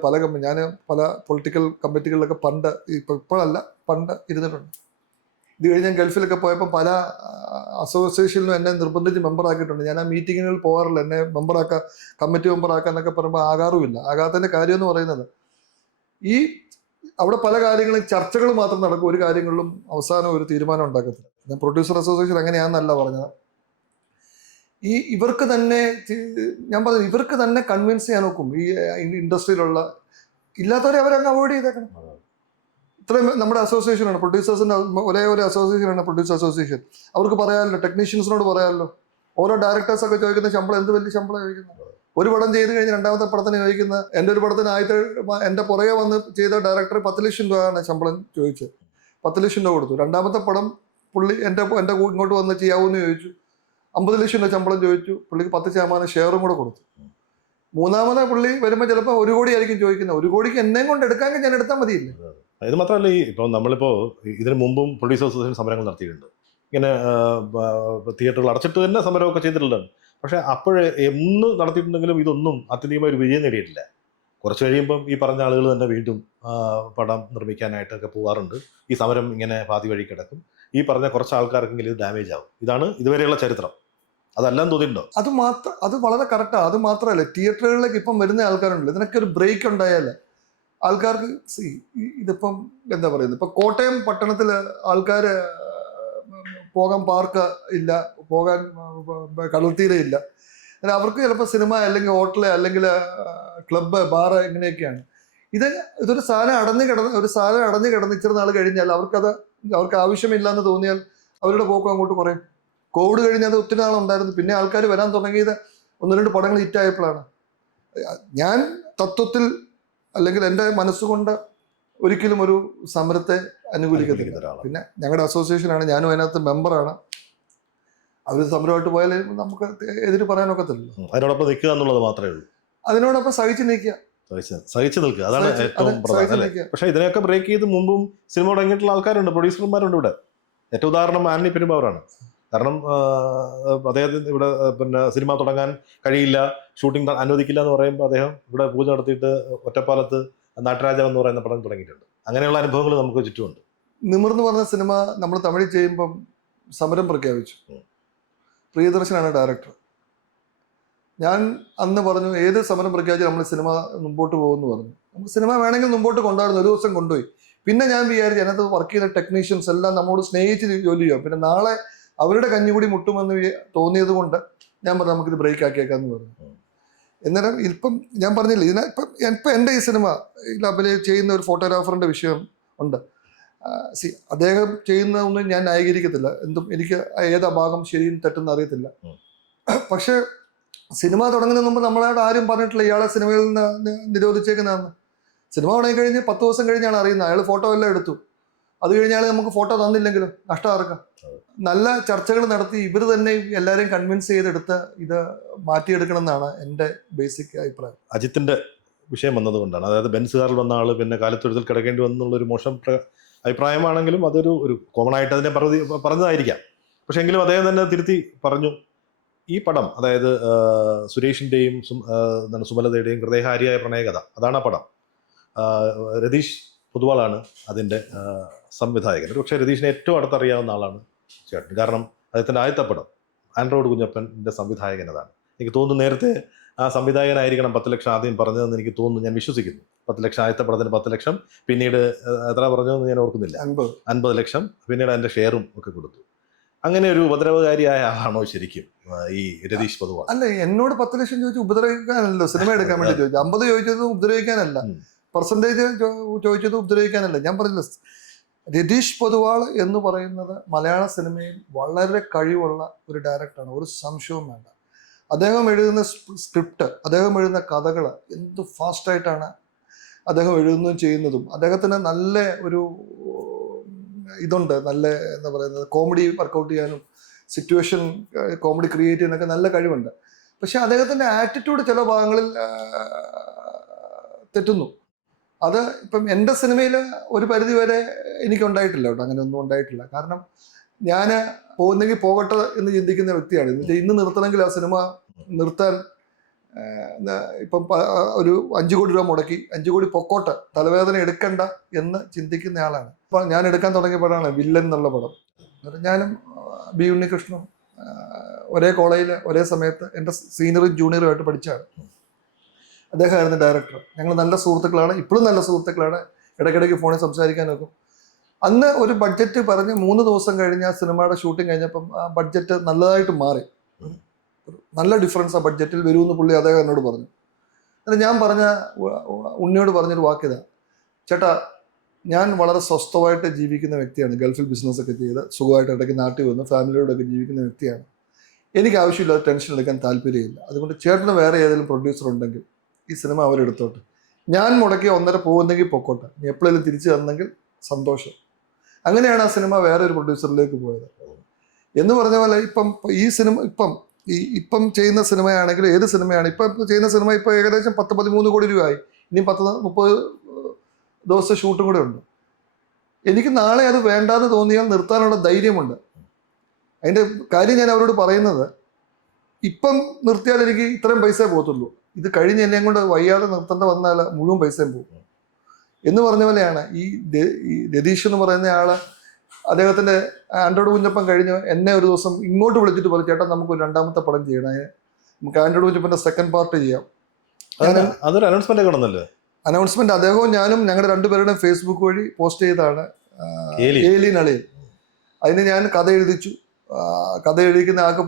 ഞാൻ പല പൊളിറ്റിക്കൽ കമ്മിറ്റികളിലൊക്കെ ഇപ്പോഴല്ല പണ്ട് ഇരുന്നിട്ടുണ്ട്. ഇത് കഴിഞ്ഞ് ഞാൻ ഗൾഫിലൊക്കെ പോയപ്പോൾ പല അസോസിയേഷനിലും എന്നെ നിർബന്ധിച്ച് മെമ്പറാക്കിയിട്ടുണ്ട്. ഞാൻ ആ മീറ്റിങ്ങുകളിൽ പോകാറില്ല. എന്നെ കമ്മിറ്റി മെമ്പറാക്കാന്നൊക്കെ പറയുമ്പോൾ ആകാറുമില്ല. ആകാത്തതിൻ്റെ കാര്യം എന്ന് പറയുന്നത് അവിടെ പല കാര്യങ്ങളും ചർച്ചകൾ മാത്രം നടക്കും, ഒരു കാര്യങ്ങളിലും അവസാനം ഒരു തീരുമാനം ഉണ്ടാക്കത്തില്ല. ഞാൻ പ്രൊഡ്യൂസർ അസോസിയേഷൻ അങ്ങനെയാണെന്നല്ല പറഞ്ഞത്. ഇവർക്ക് തന്നെ ഞാൻ പറഞ്ഞു ഇവർക്ക് തന്നെ കൺവിൻസ് ചെയ്യാൻ നോക്കും. ഈ ഇൻഡസ്ട്രിയിലുള്ള ഇല്ലാത്തവരെ അവരങ്ങ് അവോയ്ഡ് ചെയ്തേക്കണം. ഇത്രയും നമ്മുടെ അസോസിയേഷനാണ്, പ്രൊഡ്യൂസേഴ്സിൻ്റെ ഒരേ ഒരു അസോസിയേഷനാണ് പ്രൊഡ്യൂസർ അസോസിയേഷൻ. അവർക്ക് പറയാമല്ലോ, ടെക്നീഷ്യൻസിനോട് പറയാമല്ലോ. ഓരോ ഡയറക്ടേഴ്സൊക്കെ ചോദിക്കുന്ന ശമ്പളം എന്ത് വലിയ ശമ്പളം ചോദിക്കുന്നത്. ഒരു പടം ചെയ്ത് കഴിഞ്ഞ് രണ്ടാമത്തെ പടത്തിന് ചോദിക്കുന്ന, എൻ്റെ ഒരു പടത്തിന് എൻ്റെ പുറകെ വന്ന് ചെയ്ത ഡയറക്ടർ 10 ലക്ഷം രൂപയാണ് ശമ്പളം ചോദിച്ചത്. 10 ലക്ഷം രൂപ കൊടുത്തു. രണ്ടാമത്തെ പടം പുള്ളി എൻ്റെ ഇങ്ങോട്ട് വന്ന് ചെയ്യാവൂന്ന് ചോദിച്ചു. 50 ലക്ഷം രൂപ ശമ്പളം ചോദിച്ചു. പുള്ളിക്ക് 10% ഷെയറും കൂടെ കൊടുത്തു. മൂന്നാമത്തെ പുള്ളി വരുമ്പോൾ ചിലപ്പോൾ 1 കോടി ആയിരിക്കും ചോദിക്കുന്നത്. 1 കോടിക്ക് എന്നെയും കൊണ്ട് എടുക്കാമെങ്കിൽ ഞാൻ എടുത്താൽ മതിയില്ലേ? ഇത് മാത്രമല്ല, നമ്മളിപ്പോൾ ഇതിനു മുമ്പും പ്രൊഡ്യൂസർ അസോസിയേഷൻ സമരങ്ങൾ നടത്തിയിട്ടുണ്ട്. ഇങ്ങനെ തിയേറ്ററുകൾ അടച്ചിട്ട് തന്നെ സമരമൊക്കെ ചെയ്തിട്ടുള്ളതാണ്. പക്ഷേ എന്ന് നടത്തിയിട്ടുണ്ടെങ്കിലും ഇതൊന്നും അത്യധികമായ ഒരു വിജയം നേടിയിട്ടില്ല. കുറച്ച് കഴിയുമ്പം ഈ പറഞ്ഞ ആളുകൾ തന്നെ വീണ്ടും പടം നിർമ്മിക്കാനായിട്ടൊക്കെ പോകാറുണ്ട്. ഈ സമരം ഇങ്ങനെ പാതി വഴി കിടക്കും. ഈ പറഞ്ഞ കുറച്ച് ആൾക്കാർക്കെങ്കിലും ഇത് ഡാമേജ് ആവും. ഇതാണ് ഇതുവരെയുള്ള ചരിത്രം. അതെല്ലാം തോന്നിയിട്ടുണ്ടോ? അത് വളരെ കറക്റ്റാണ്. അത് മാത്രമല്ല, തിയേറ്ററുകളിലേക്ക് ഇപ്പം വരുന്ന ആൾക്കാരുണ്ടല്ലോ, ഇതിനൊക്കെ ഒരു ബ്രേക്ക് ഉണ്ടായാൽ ആൾക്കാർക്ക് ഇതിപ്പം എന്താ പറയുന്നത്, ഇപ്പം കോട്ടയം പട്ടണത്തിൽ ആൾക്കാർ പോകാൻ പാർക്ക് ഇല്ല, പോകാൻ കടൽത്തീരയില്ല. അവർക്ക് ചിലപ്പോൾ സിനിമ അല്ലെങ്കിൽ ഹോട്ടല് അല്ലെങ്കിൽ ക്ലബ്ബ് ബാറ് ഇങ്ങനെയൊക്കെയാണ്. ഇതൊരു സാധനം അടഞ്ഞു കിടന്ന് ഇച്ചിരി നാൾ കഴിഞ്ഞാൽ അവർക്ക് ആവശ്യമില്ല എന്ന് തോന്നിയാൽ അവരുടെ പോക്ക് അങ്ങോട്ട് കുറയും. കോവിഡ് കഴിഞ്ഞത് ഒത്തിരി നാളുണ്ടായിരുന്നു. പിന്നെ ആൾക്കാർ വരാൻ തുടങ്ങിയത് 1-2 പടങ്ങൾ ഹിറ്റായപ്പോഴാണ്. ഞാൻ തത്വത്തിൽ അല്ലെങ്കിൽ എൻ്റെ മനസ്സുകൊണ്ട് ഒരിക്കലും ഒരു സമരത്തെ അനുകൂലിക്കത്തില്ല. പിന്നെ ഞങ്ങളുടെ അസോസിയേഷനാണ്, ഞാനും അതിനകത്ത് മെമ്പറാണ്. അവർ സമരമായിട്ട് പോയാൽ നമുക്ക് എതിര് പറയാനൊക്കത്തില്ലല്ലോ. അതിനോടൊപ്പം നിൽക്കുക എന്നുള്ളത് മാത്രമേ ഉള്ളൂ. അതിനോടൊപ്പം സഹിച്ചു നിൽക്കുക. അതാണ് ഏറ്റവും പ്രധാനം. പക്ഷേ ഇതിനെയൊക്കെ ബ്രേക്ക് ചെയ്ത് മുമ്പും സിനിമ തുടങ്ങിയിട്ടുള്ള ആൾക്കാരുണ്ട്, പ്രൊഡ്യൂസർമാരുണ്ട് ഇവിടെ. ഏറ്റവും ഉദാഹരണം ആന്റണി പെരുമ്പാവൂരാണ്. കാരണം അദ്ദേഹത്തിന് ഇവിടെ സിനിമ തുടങ്ങാൻ കഴിയില്ല, ഷൂട്ടിംഗ് അനുവദിക്കില്ല എന്ന് പറയുമ്പോൾ അദ്ദേഹം ഇവിടെ പൂജ നടത്തിയിട്ട് ഒറ്റപ്പാലത്ത് നാട്ടുരാജാവ് എന്ന് പറയുന്ന പടം തുടങ്ങിയിട്ടുണ്ട്. അങ്ങനെയുള്ള അനുഭവങ്ങൾ നമുക്ക് ചുറ്റുമുണ്ട്. നിമിർന്ന് പറഞ്ഞ സിനിമ നമ്മൾ തമിഴിൽ ചെയ്യുമ്പം സമരം പ്രഖ്യാപിച്ചു. പ്രിയദർശനാണ് ഡയറക്ടർ. ഞാൻ അന്ന് പറഞ്ഞു, ഏത് സമരം പ്രഖ്യാപിച്ചാൽ നമ്മൾ സിനിമ മുമ്പോട്ട് പോകുമെന്ന് പറഞ്ഞു. നമുക്ക് സിനിമ വേണമെങ്കിൽ മുമ്പോട്ട് കൊണ്ടുവരുന്നു, ഒരു ദിവസം കൊണ്ടുപോയി. പിന്നെ ഞാൻ വിചാരിച്ചു അതിനകത്ത് വർക്ക് ചെയ്ത ടെക്നീഷ്യൻസ് എല്ലാം നമ്മോട് സ്നേഹിച്ച് ജോലി ചെയ്യാം, പിന്നെ നാളെ അവരുടെ കഞ്ഞുകൂടി മുട്ടുമെന്ന് തോന്നിയത് കൊണ്ട് ഞാൻ പറഞ്ഞു നമുക്കിത് ബ്രേക്ക് ആക്കിയേക്കാന്ന് പറഞ്ഞു. എന്നാലും ഇപ്പം ഞാൻ പറഞ്ഞില്ല, ഇപ്പം എൻ്റെ ഈ സിനിമ ചെയ്യുന്ന ഒരു ഫോട്ടോഗ്രാഫറിൻ്റെ വിഷയം ഉണ്ട്. അദ്ദേഹം ചെയ്യുന്നതൊന്നും ഞാൻ ന്യായീകരിക്കത്തില്ല, എന്തും എനിക്ക് ഏതാ ഭാഗം ശരിയും തെറ്റെന്ന് അറിയത്തില്ല. പക്ഷെ സിനിമ തുടങ്ങുന്നതിന് മുമ്പ് നമ്മളോട് ആരും പറഞ്ഞിട്ടില്ല ഇയാളെ സിനിമയിൽ നിന്ന് നിരോധിച്ചേക്കുന്നതെന്ന്. സിനിമ തുടങ്ങി കഴിഞ്ഞ് 10 ദിവസം കഴിഞ്ഞാണ് അറിയുന്നത് അയാൾ ഫോട്ടോ എല്ലാം എടുത്തു. അത് കഴിഞ്ഞാൽ നമുക്ക് ഫോട്ടോ തന്നില്ലെങ്കിലും നഷ്ടം ആർക്കാം. നല്ല ചർച്ചകൾ നടത്തി ഇവർ തന്നെ എല്ലാവരെയും കൺവിൻസ് ചെയ്തെടുത്ത് ഇത് മാറ്റിയെടുക്കണം എന്നാണ് എൻ്റെ ബേസിക് അഭിപ്രായം. അജിത്തിന്റെ വിഷയം വന്നതുകൊണ്ടാണ്, അതായത് ബെൻസ് കാറിൽ വന്ന ആള് പിന്നെ കാലത്തൊഴുത്തിൽ കിടക്കേണ്ടി വന്നുള്ളൊരു മോശം അഭിപ്രായമാണെങ്കിലും അതൊരു കോമൺ ആയിട്ട് അതിനെ പറഞ്ഞതായിരിക്കാം. പക്ഷെ എങ്കിലും അദ്ദേഹം തന്നെ തിരുത്തി പറഞ്ഞു ഈ പടം, അതായത് സുരേഷിന്റെയും സുമലതയുടെയും ഹൃദയഹാരിയായ പ്രണയകഥ, അതാണ് ആ പടം. രതീഷ് പൊതുവാളാണ് അതിൻ്റെ സംവിധായകൻ. പക്ഷേ രതീഷിനെ ഏറ്റവും അടുത്തറിയാവുന്ന ആളാണ് ചേട്ടൻ. കാരണം അദ്ദേഹത്തിൻ്റെ ആദ്യത്തെ പടം ആൻഡ്രോയിഡ് കുഞ്ഞപ്പൻ്റെ സംവിധായകൻ അതാണ്. എനിക്ക് തോന്നുന്നു നേരത്തെ ആ സംവിധായകനായിരിക്കണം 10 ലക്ഷം ആദ്യം പറഞ്ഞതെന്ന് എനിക്ക് തോന്നുന്നു, ഞാൻ വിശ്വസിക്കുന്നു. 10 ലക്ഷം ആദ്യത്തെ പടത്തിന് 10 ലക്ഷം, പിന്നീട് എത്ര പറഞ്ഞതെന്ന് ഞാൻ ഓർക്കുന്നില്ല, 50 ലക്ഷം, പിന്നീട് അതിൻ്റെ ഷെയറും ഒക്കെ കൊടുത്തു. അങ്ങനെ ഒരു ഉപദ്രവകാരിയായ ആളാണോ ശരിക്കും ഈ രതീഷ് പൊതുവാൾ? അല്ല, എന്നോട് 10 ലക്ഷം ചോദിച്ചു ഉപദ്രവിക്കാനല്ലോ, സിനിമ എടുക്കാൻ വേണ്ടി ചോദിച്ചു. 50 ചോദിച്ചത് ഉപദ്രവിക്കാനല്ല, പെർസെൻറ്റേജ് ചോദിച്ചത് ഉപദ്രവിക്കാനല്ല. ഞാൻ പറഞ്ഞില്ല, രതീഷ് പൊതുവാൾ എന്ന് പറയുന്നത് മലയാള സിനിമയിൽ വളരെ കഴിവുള്ള ഒരു ഡയറക്ടറാണ്, ഒരു സംശയവും വേണ്ട. അദ്ദേഹം എഴുതുന്ന സ്ക്രിപ്റ്റ്, അദ്ദേഹം എഴുതുന്ന കഥകൾ എന്ത് ഫാസ്റ്റായിട്ടാണ് അദ്ദേഹം എഴുതുന്നതും ചെയ്യുന്നതും. അദ്ദേഹത്തിന് നല്ല ഒരു ഇതുണ്ട്, നല്ല എന്താ പറയുന്നത്, കോമഡി വർക്കൗട്ട് ചെയ്യാനും സിറ്റുവേഷൻ കോമഡി ക്രിയേറ്റ് ചെയ്യാനൊക്കെ നല്ല കഴിവുണ്ട്. പക്ഷെ അദ്ദേഹത്തിൻ്റെ ആറ്റിറ്റ്യൂഡ് ചില ഭാഗങ്ങളിൽ തെറ്റുന്നു. അത് ഇപ്പം എൻ്റെ സിനിമയിൽ ഒരു പരിധി വരെ എനിക്കുണ്ടായിട്ടില്ല കേട്ടോ, അങ്ങനെ ഒന്നും ഉണ്ടായിട്ടില്ല. കാരണം ഞാൻ പോകുന്നെങ്കിൽ പോകട്ടെ എന്ന് ചിന്തിക്കുന്ന വ്യക്തിയാണ്. എന്നുവെച്ചാൽ ഇന്ന് നിർത്തണമെങ്കിൽ ആ സിനിമ നിർത്താൻ ഇപ്പം ഒരു 5 കോടി രൂപ മുടക്കി 5 കോടി പൊക്കോട്ടെ, തലവേദന എടുക്കണ്ട എന്ന് ചിന്തിക്കുന്ന ആളാണ്. അപ്പം ഞാൻ എടുക്കാൻ തുടങ്ങിയപ്പോഴാണ് വില്ലൻ എന്നുള്ള പടം. ഞാനും ബി ഉണ്ണികൃഷ്ണനും ഒരേ കോളേജിൽ ഒരേ സമയത്ത് എൻ്റെ സീനിയറും ജൂനിയറും ആയിട്ട് പഠിച്ചതാണ്. അദ്ദേഹമായിരുന്നു ഡയറക്ടർ. ഞങ്ങൾ നല്ല സുഹൃത്തുക്കളാണ്, ഇപ്പോഴും നല്ല സുഹൃത്തുക്കളാണ്, ഇടയ്ക്കിടയ്ക്ക് ഫോണിൽ സംസാരിക്കാനൊക്കെ. അന്ന് ഒരു ബഡ്ജറ്റ് പറഞ്ഞ് 3 ദിവസം കഴിഞ്ഞ് ആ സിനിമയുടെ ഷൂട്ടിംഗ് കഴിഞ്ഞപ്പം ആ ബഡ്ജറ്റ് നല്ലതായിട്ട് മാറി. നല്ല ഡിഫറൻസ് ആ ബഡ്ജറ്റിൽ വരുമെന്ന് പുള്ളി അദ്ദേഹം എന്നോട് പറഞ്ഞു. എന്നിട്ട് ഞാൻ ഉണ്ണിയോട് പറഞ്ഞൊരു വാക്കിതാ, ചേട്ടാ ഞാൻ വളരെ സ്വസ്ഥമായിട്ട് ജീവിക്കുന്ന വ്യക്തിയാണ്, ഗൾഫിൽ ബിസിനസ്സൊക്കെ ചെയ്ത് സുഖമായിട്ട് ഇടയ്ക്ക് നാട്ടിൽ വന്ന് ഫാമിലിയോടൊക്കെ ജീവിക്കുന്ന വ്യക്തിയാണ്. എനിക്ക് ആവശ്യമില്ലാതെ ടെൻഷൻ എടുക്കാൻ താല്പര്യമില്ല. അതുകൊണ്ട് ചേട്ടന് വേറെ ഏതെങ്കിലും പ്രൊഡ്യൂസർ ഉണ്ടെങ്കിൽ ഈ സിനിമ അവരെടുത്തോട്ടെ, ഞാൻ മുടക്കി 1.5 പോകുന്നെങ്കിൽ പൊക്കോട്ടെ, നീ എപ്പോഴെങ്കിലും തിരിച്ചു തന്നെങ്കിൽ സന്തോഷം. അങ്ങനെയാണ് ആ സിനിമ വേറെ ഒരു പ്രൊഡ്യൂസറിലേക്ക് പോയത്. എന്ന് പറഞ്ഞ പോലെ ഈ സിനിമ ഇപ്പം ചെയ്യുന്ന സിനിമയാണെങ്കിൽ, ഏത് സിനിമയാണ് ഇപ്പം ചെയ്യുന്ന സിനിമ, ഇപ്പോൾ ഏകദേശം 10-13 കോടി രൂപയായി. ഇനി 10-30 ദിവസത്തെ ഷൂട്ടും കൂടെ ഉണ്ട്. എനിക്ക് നാളെ അത് വേണ്ടാന്ന് തോന്നിയാൽ നിർത്താനുള്ള ധൈര്യമുണ്ട്. അതിൻ്റെ കാര്യം ഞാൻ അവരോട് പറയുന്നത്, ഇപ്പം നിർത്തിയാൽ എനിക്ക് ഇത്രയും പൈസ പോകത്തുള്ളൂ, ഇത് കഴിഞ്ഞ് എന്നെ കൊണ്ട് വയ്യാതെ നിർത്തേണ്ട വന്നാൽ മുഴുവൻ പൈസയും പോകും എന്ന് പറഞ്ഞ പോലെയാണ് ഈ രതീഷ് എന്ന് പറയുന്ന ആള്. അദ്ദേഹത്തിൻ്റെ ആൻഡ്രോയിഡ് കുഞ്ഞപ്പൻ കഴിഞ്ഞ് എന്നെ ഒരു ദിവസം ഇങ്ങോട്ട് വിളിച്ചിട്ട് പറഞ്ഞു, ചേട്ടാ നമുക്കൊരു 2ാമത്തെ പടം ചെയ്യണം, നമുക്ക് ആൻഡ്രോയിഡ് കുഞ്ഞപ്പൻ്റെ സെക്കൻഡ് പാർട്ട് ചെയ്യാം. അതൊരു അനൗൺസ്മെന്റ് കാണുന്നല്ലേ? അനൗൺസ്മെന്റ് അദ്ദേഹവും ഞാനും ഞങ്ങളുടെ 2 പേരുടെയും ഫേസ്ബുക്ക് വഴി പോസ്റ്റ് ചെയ്താണ്. ഏലി നളിയൻ. അതിന് ഞാൻ കഥ എഴുതിച്ചു. കഥ എഴുതിക്കുന്ന ആൾക്ക്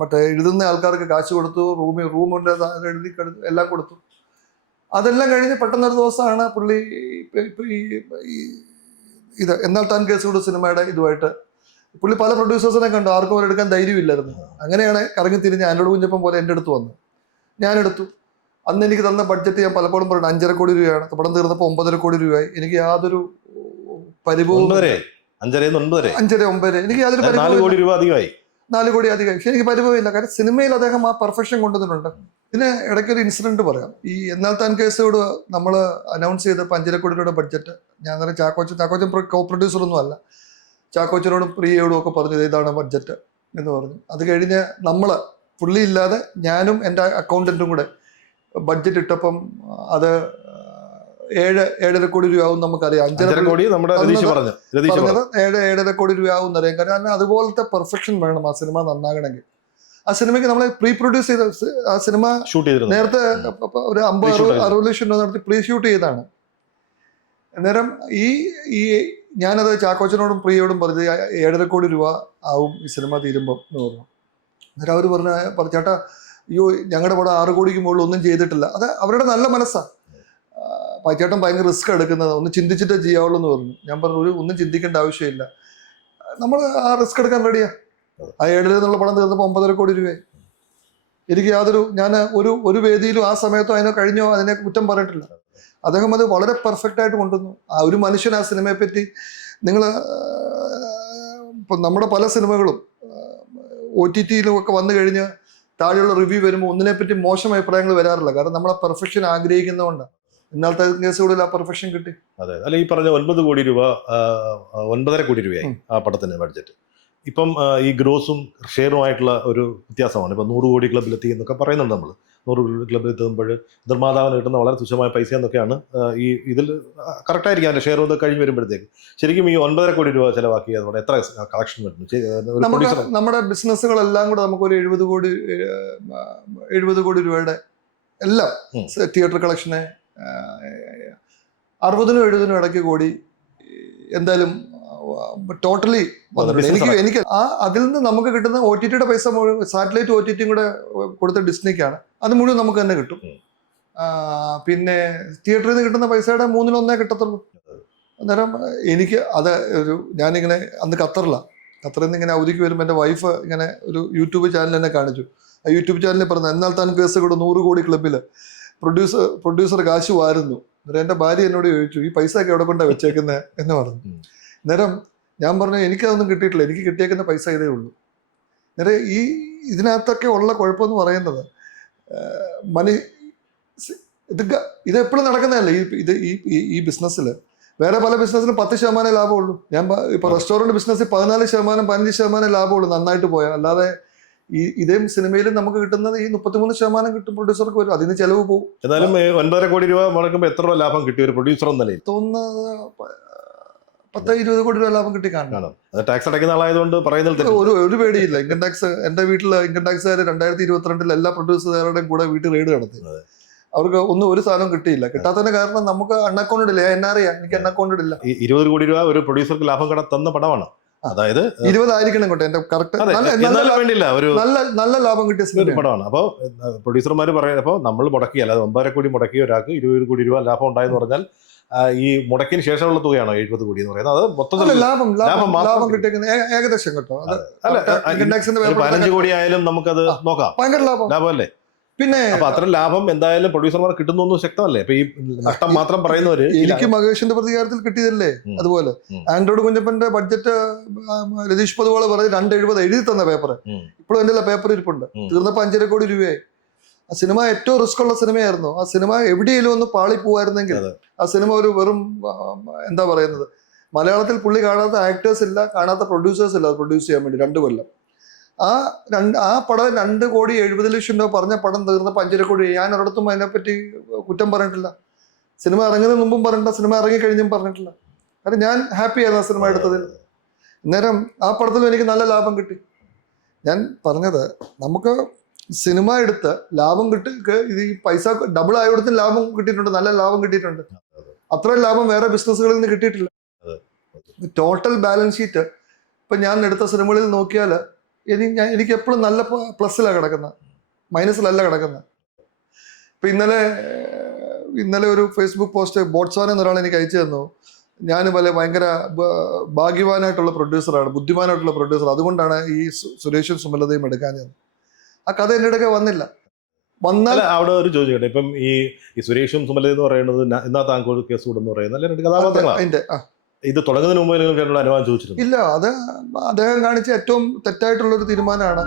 മറ്റേ എഴുതുന്ന ആൾക്കാർക്ക് കാശ് കൊടുത്തു, റൂമിൻ്റെ എഴുതി എല്ലാം കൊടുത്തു. അതെല്ലാം കഴിഞ്ഞ് പെട്ടെന്നൊരു ദിവസമാണ് പുള്ളി ഇത് എന്നാൽ താൻ കേസുകൂടെ സിനിമയുടെ ഇതുമായിട്ട് പുള്ളി പല പ്രൊഡ്യൂസേഴ്സിനെ കണ്ടു, ആർക്കും അവരെടുക്കാൻ ധൈര്യമില്ലായിരുന്നു. അങ്ങനെയാണ് കറങ്ങി തിരിഞ്ഞ് ആൻഡ്രോയിഡ് കുഞ്ഞപ്പൻ പോലെ എൻ്റെ അടുത്ത് വന്നു. ഞാനെടുത്തു. അന്ന് എനിക്ക് തന്ന ബഡ്ജറ്റ് ഞാൻ പലപ്പോഴും പറയുന്നത് 5.5 കോടി രൂപയാണ്. പടം തീർന്നപ്പോൾ 9.5 കോടി രൂപയായി. എനിക്ക് യാതൊരു പരിഭവവും 5.5-9 എനിക്ക് യാതൊരു 4 കോടി രൂപ അധികമായി. 4 കോടി അധികമായി. പക്ഷെ എനിക്ക് പരിഭവമില്ല, കാരണം സിനിമയിൽ അദ്ദേഹം ആ പെർഫെക്ഷൻ കൊണ്ടുവന്നിട്ടുണ്ട്. ഇതിന് ഇടയ്ക്കൊരു ഇൻസിഡന്റ് പറയാം. ഈ എന്നാൽ താൻ കേസോട് നമ്മൾ അനൗൺസ് ചെയ്തപ്പോൾ 5.5 കോടി രൂപയുടെ ബഡ്ജറ്റ് ഞാൻ തന്നെ ചാക്കോച്ചൻ കോ പ്രൊഡ്യൂസറൊന്നും അല്ല, ചാക്കോച്ചനോടും പ്രിയയോടും ഒക്കെ പറഞ്ഞു ഇതാണ് ബഡ്ജറ്റ് എന്ന് പറഞ്ഞു. അത് കഴിഞ്ഞ് പുള്ളി ഇല്ലാതെ ഞാനും എൻ്റെ അക്കൗണ്ടന്റും കൂടെ ബഡ്ജറ്റ് ഇട്ടപ്പം അത് 7.5 കോടി രൂപ ആവും നമുക്കറിയാം. 5.5 കോടി പറഞ്ഞത് 7.5 കോടി രൂപ ആവും എന്നറിയാം. കാരണം അതുപോലത്തെ പെർഫെക്ഷൻ വേണം ആ സിനിമ നന്നാകണമെങ്കിൽ. ആ സിനിമയ്ക്ക് നമ്മളെ പ്രീ പ്രൊഡ്യൂസ് ചെയ്ത ആ സിനിമ ഷൂട്ട് ചെയ്തിരുന്നു. നേരത്തെ ഒരു 50-60 ലക്ഷം രൂപ നടത്തി പ്രീ ഷൂട്ട് ചെയ്താണ്. അന്നേരം ഈ ഞാനത് ചാക്കോച്ചനോടും പ്രിയോടും പറഞ്ഞത് 7.5 കോടി രൂപ ആവും ഈ സിനിമ തീരുമ്പോൾ എന്ന് പറഞ്ഞു. അന്നേരം അവർ പറഞ്ഞു ചേട്ടാ അയ്യോ ഞങ്ങളുടെ പടം 6 കോടിക്ക് മുകളിൽ ഒന്നും ചെയ്തിട്ടില്ല. അത് അവരുടെ നല്ല മനസ്സാണ്. ചേട്ടൻ ഭയങ്കര റിസ്ക് എടുക്കുന്നത്, ഒന്ന് ചിന്തിച്ചിട്ടേ ചെയ്യാവുള്ളൂ എന്ന് പറഞ്ഞു. ഞാൻ പറഞ്ഞു ഒന്നും ചിന്തിക്കേണ്ട ആവശ്യമില്ല, നമ്മൾ ആ റിസ്ക് എടുക്കാൻ റെഡിയാ. ആ 7 എന്നുള്ള പടം തീർന്നപ്പോൾ 9.5 കോടി രൂപയായി. എനിക്ക് ഞാൻ ഒരു വേദിയിലും ആ സമയത്തോ അതിനോ കഴിഞ്ഞോ അതിനെ കുറ്റം പറഞ്ഞിട്ടില്ല. അദ്ദേഹം അത് വളരെ പെർഫെക്റ്റ് ആയിട്ട് കൊണ്ടുവന്നു. ആ ഒരു മനുഷ്യൻ ആ സിനിമയെ പറ്റി നിങ്ങൾ ഇപ്പം നമ്മുടെ പല സിനിമകളും OTT-യിലും ഒക്കെ വന്നു കഴിഞ്ഞ് താഴെയുള്ള റിവ്യൂ വരുമ്പോൾ ഒന്നിനെപ്പറ്റി മോശം അഭിപ്രായങ്ങൾ വരാറില്ല. കാരണം നമ്മളെ പെർഫെക്ഷൻ ആഗ്രഹിക്കുന്നതുകൊണ്ടാണ്. ഇന്നലത്തെ കേസുകളിൽ ആ പെർഫെക്ഷൻ കിട്ടി. അതെ, അല്ല ഈ പറഞ്ഞ 9 കോടി രൂപ 9.5 കോടി രൂപയായി ആ പടത്തിന്റെ ബഡ്ജറ്റ്. ഇപ്പം ഈ ഗ്രോസും ഷെയറുമായിട്ടുള്ള ഒരു വ്യത്യാസമാണ്. ഇപ്പം 100 കോടി ക്ലബിലെത്തി എന്നൊക്കെ പറയുന്നുണ്ട്. നമ്മൾ 100 കോടി ക്ലബിലെത്തുമ്പോൾ നിർമ്മാതാവിന് കിട്ടുന്ന വളരെ തുച്ഛമായ പൈസ എന്നൊക്കെയാണ് ഈ ഇതിൽ കറക്റ്റായിരിക്കും അതിൻ്റെ ഷെയർ ഇതൊക്കെ കഴിഞ്ഞ് വരുമ്പോഴത്തേക്ക്. ശരിക്കും ഈ 9.5 കോടി രൂപ ചിലവാക്കി അതോടെ എത്ര കളക്ഷൻ വരുന്നു? നമ്മുടെ ബിസിനസ്സുകളെല്ലാം കൂടെ നമുക്കൊരു 70 കോടി രൂപയുടെ എല്ലാം തിയേറ്റർ കളക്ഷന് 60-നും 70-നും ഇടയ്ക്ക് കോടി എന്തായാലും ടോട്ടലി എനിക്ക് അതിൽ നിന്ന് നമുക്ക് കിട്ടുന്ന OTT-യുടെ പൈസ സാറ്റലൈറ്റ് OTT-യും കൂടെ കൊടുത്ത ഡിസ്നിക്കാണ്. അത് മുഴുവൻ നമുക്ക് തന്നെ കിട്ടും. പിന്നെ തിയേറ്ററിൽ നിന്ന് കിട്ടുന്ന പൈസയുടെ 1/3 കിട്ടത്തുള്ളൂ. അന്നേരം എനിക്ക് അത് ഞാനിങ്ങനെ അന്ന് ഖത്തറിൽ നിന്ന് ഇങ്ങനെ അവധിക്ക് വരുമ്പോൾ എൻ്റെ വൈഫ് ഇങ്ങനെ ഒരു യൂട്യൂബ് ചാനൽ എന്നെ കാണിച്ചു. ആ യൂട്യൂബ് ചാനലിൽ പറഞ്ഞു എന്നാൽ താൻ കേസ് കൂടെ 100 കോടി ക്ലബിൽ പ്രൊഡ്യൂസർ കാശ് വാരുന്നു. അന്നേരം എൻ്റെ ഭാര്യ എന്നോട് ചോദിച്ചു ഈ പൈസ ഒക്കെ എവിടെ കൊണ്ടാണ് വെച്ചേക്കുന്നത് എന്ന് പറഞ്ഞു. അന്നേരം ഞാൻ പറഞ്ഞു എനിക്കതൊന്നും കിട്ടിയിട്ടില്ല, എനിക്ക് കിട്ടിയേക്കുന്ന പൈസ ഇതേ ഉള്ളൂ. അന്നേരം ഇതിനകത്തൊക്കെ ഉള്ള കുഴപ്പമെന്ന് പറയുന്നത് ഇതെപ്പോഴും നടക്കുന്നതല്ല. ഈ ബിസിനസ്സിൽ വേറെ പല ബിസിനസ്സിലും 10% ലാഭമുള്ളൂ. ഞാൻ ഇപ്പോൾ റെസ്റ്റോറൻറ്റ് ബിസിനസ്സിൽ 14%, 15% ലാഭമുള്ളൂ നന്നായിട്ട് പോയാൽ. അല്ലാതെ ഇതേ സിനിമയിലും നമുക്ക് കിട്ടുന്നത് ഈ 33% കിട്ടും പ്രൊഡ്യൂസർക്ക് വരും. അതിന് ചെലവ് പോകും. എന്നാലും 9.5 കോടി രൂപ മുടക്കുമ്പോൾ എത്ര രൂപ ലാഭം കിട്ടിയ ഒരു പ്രൊഡ്യൂസർ എന്ന നിലയിൽ? തോന്നുന്നത് 10-20 കോടി രൂപ ലാഭം കിട്ടി കാണണം. ടാക്സ് അടയ്ക്കുന്ന ആളായതുകൊണ്ട് പറയുന്നത് ഒരു പേടിയില്ല. ഇൻകം ടാക്സ് എൻ്റെ വീട്ടിൽ ഇൻകം ടാക്സുകാർ 2022 എല്ലാ പ്രൊഡ്യൂസറുകളുടെയും കൂടെ വീട്ടിൽ റെയ്ഡ് നടത്തി. അവർക്ക് ഒരു സാധനം കിട്ടിയില്ല. കിട്ടാത്തതിന് കാരണം നമുക്ക് അൺഅക്കൗണ്ടഡ് ഇല്ല. NRI എനിക്ക് അൺഅക്കൗണ്ടഡ് ഇല്ല. 20 കോടി രൂപ ഒരു പ്രൊഡ്യൂസർക്ക് ലാഭം തന്ന പടമാണ്. അതായത് 20 ആയിരിക്കണം കേട്ടോ എന്റെ കറക്റ്റ്. നല്ല ലാഭം കിട്ടിയ സിനിമ പടമാണ്. അപ്പോൾ പ്രൊഡ്യൂസർമാർ പറയുന്നത് അപ്പോൾ നമ്മൾ മുടക്കി, അല്ലാതെ 9.5 കോടി മുടക്കിയ ഒരാൾക്ക് 20 കോടി രൂപ ലാഭം ഉണ്ടായെന്ന് പറഞ്ഞാൽ ഈ മുടക്കിന് ശേഷമുള്ള തുകയാണോ 70 കോടി എന്ന് പറയുന്നത്? അത് മൊത്തത്തിൽ ലാഭം കിട്ടിയേക്കുന്നത് ഏകദേശം കേട്ടോ. 15 കോടി ആയാലും നമുക്കത് നോക്കാം. ഭയങ്കര ലാഭമല്ലേ? പിന്നെ അപ്പൊ അത്ര ലാഭം എന്തായാലും പ്രൊഡ്യൂസർമാർ കിട്ടുന്നു ശക്തമല്ലേ? ഇപ്പൊ ഈ നഷ്ടം മാത്രം പറയുന്നവര് എനിക്ക് മഹേഷിന്റെ പ്രതികാരത്തിൽ കിട്ടിയതല്ലേ. അതുപോലെ ആൻഡ്രോയിഡ് കുഞ്ഞപ്പന്റെ ബഡ്ജറ്റ് രതീഷ് പൊതുവാള് പറഞ്ഞ് 270 എഴുതി തന്ന പേപ്പർ ഇപ്പോഴും എന്റെ പേപ്പർ ഇരിപ്പുണ്ട്. തീർന്നപ്പോ 5.5 കോടി രൂപയായി. ആ സിനിമ ഏറ്റവും റിസ്ക് ഉള്ള സിനിമയായിരുന്നു. ആ സിനിമ എവിടെയെങ്കിലും ഒന്ന് പാളി പോവായിരുന്നെങ്കിൽ ആ സിനിമ ഒരു വെറും എന്താ പറയുന്നത്, മലയാളത്തിൽ പുള്ളി കാണാത്ത ആക്ടേഴ്സ് ഇല്ല, കാണാത്ത പ്രൊഡ്യൂസേഴ്സ് ഇല്ല അത് പ്രൊഡ്യൂസ് ചെയ്യാൻ വേണ്ടി 2 കൊല്ലം. ആ പടം 2 കോടി 70 ലക്ഷം രൂപ പറഞ്ഞ പടം തീർന്നപ്പോൾ 5.5 കോടി. ഞാൻ ഒരിടത്തും അതിനെപ്പറ്റി കുറ്റം പറഞ്ഞിട്ടില്ല. സിനിമ ഇറങ്ങുന്നതിന് മുമ്പും പറഞ്ഞിട്ടില്ല, സിനിമ ഇറങ്ങിക്കഴിഞ്ഞും പറഞ്ഞിട്ടില്ല. കാരണം ഞാൻ ഹാപ്പിയായിരുന്നു ആ സിനിമ എടുത്തതിൽ. അന്നേരം ആ പടത്തിലും എനിക്ക് നല്ല ലാഭം കിട്ടി. ഞാൻ പറഞ്ഞത് നമുക്ക് സിനിമ എടുത്ത് ലാഭം ഇത് ഈ പൈസ ഡബിൾ ആയവിടത്തും ലാഭം കിട്ടിയിട്ടുണ്ട്, നല്ല ലാഭം കിട്ടിയിട്ടുണ്ട്. അത്രയും ലാഭം വേറെ ബിസിനസ്സുകളിൽ നിന്ന് കിട്ടിയിട്ടില്ല. ടോട്ടൽ ബാലൻസ് ഷീറ്റ് ഇപ്പം ഞാൻ എടുത്ത സിനിമകളിൽ നോക്കിയാൽ എനിക്ക് എപ്പോഴും നല്ല പ്ലസ്സിലാണ് കിടക്കുന്നത്, മൈനസിലല്ല കിടക്കുന്നത്. ഇപ്പം ഇന്നലെ ഒരു ഫേസ്ബുക്ക് പോസ്റ്റ് ബോട്ട്സ്വാന എന്നൊരാൾ എനിക്ക് അയച്ചു തന്നു. ഞാൻ ഭയങ്കര ഭാഗ്യവാനായിട്ടുള്ള പ്രൊഡ്യൂസറാണ്, ബുദ്ധിമാനായിട്ടുള്ള പ്രൊഡ്യൂസർ, അതുകൊണ്ടാണ് ഈ സുരേഷും സുമലതയും എടുക്കാൻ. ആ കഥ എൻ്റെ ഇടയ്ക്ക് വന്നില്ല. വന്നാൽ അവിടെ ഒരു ചോദിക്കട്ടെ, ഇപ്പം ഈ സുരേഷും സുമലത എന്ന് പറയുന്നത് എന്നാ താങ്കോട് കേസ് കൂടുന്ന് പറയുന്നത് രണ്ട് കഥാപാത്രങ്ങളാണ്. ഇത് തുടങ്ങുന്നതിന് മുമ്പ് നിങ്ങൾ അനുവാദം ചോദിച്ചിട്ടുണ്ട്? ഇല്ല, അത് അദ്ദേഹം കാണിച്ച ഏറ്റവും തെറ്റായിട്ടുള്ളൊരു തീരുമാനമാണ്.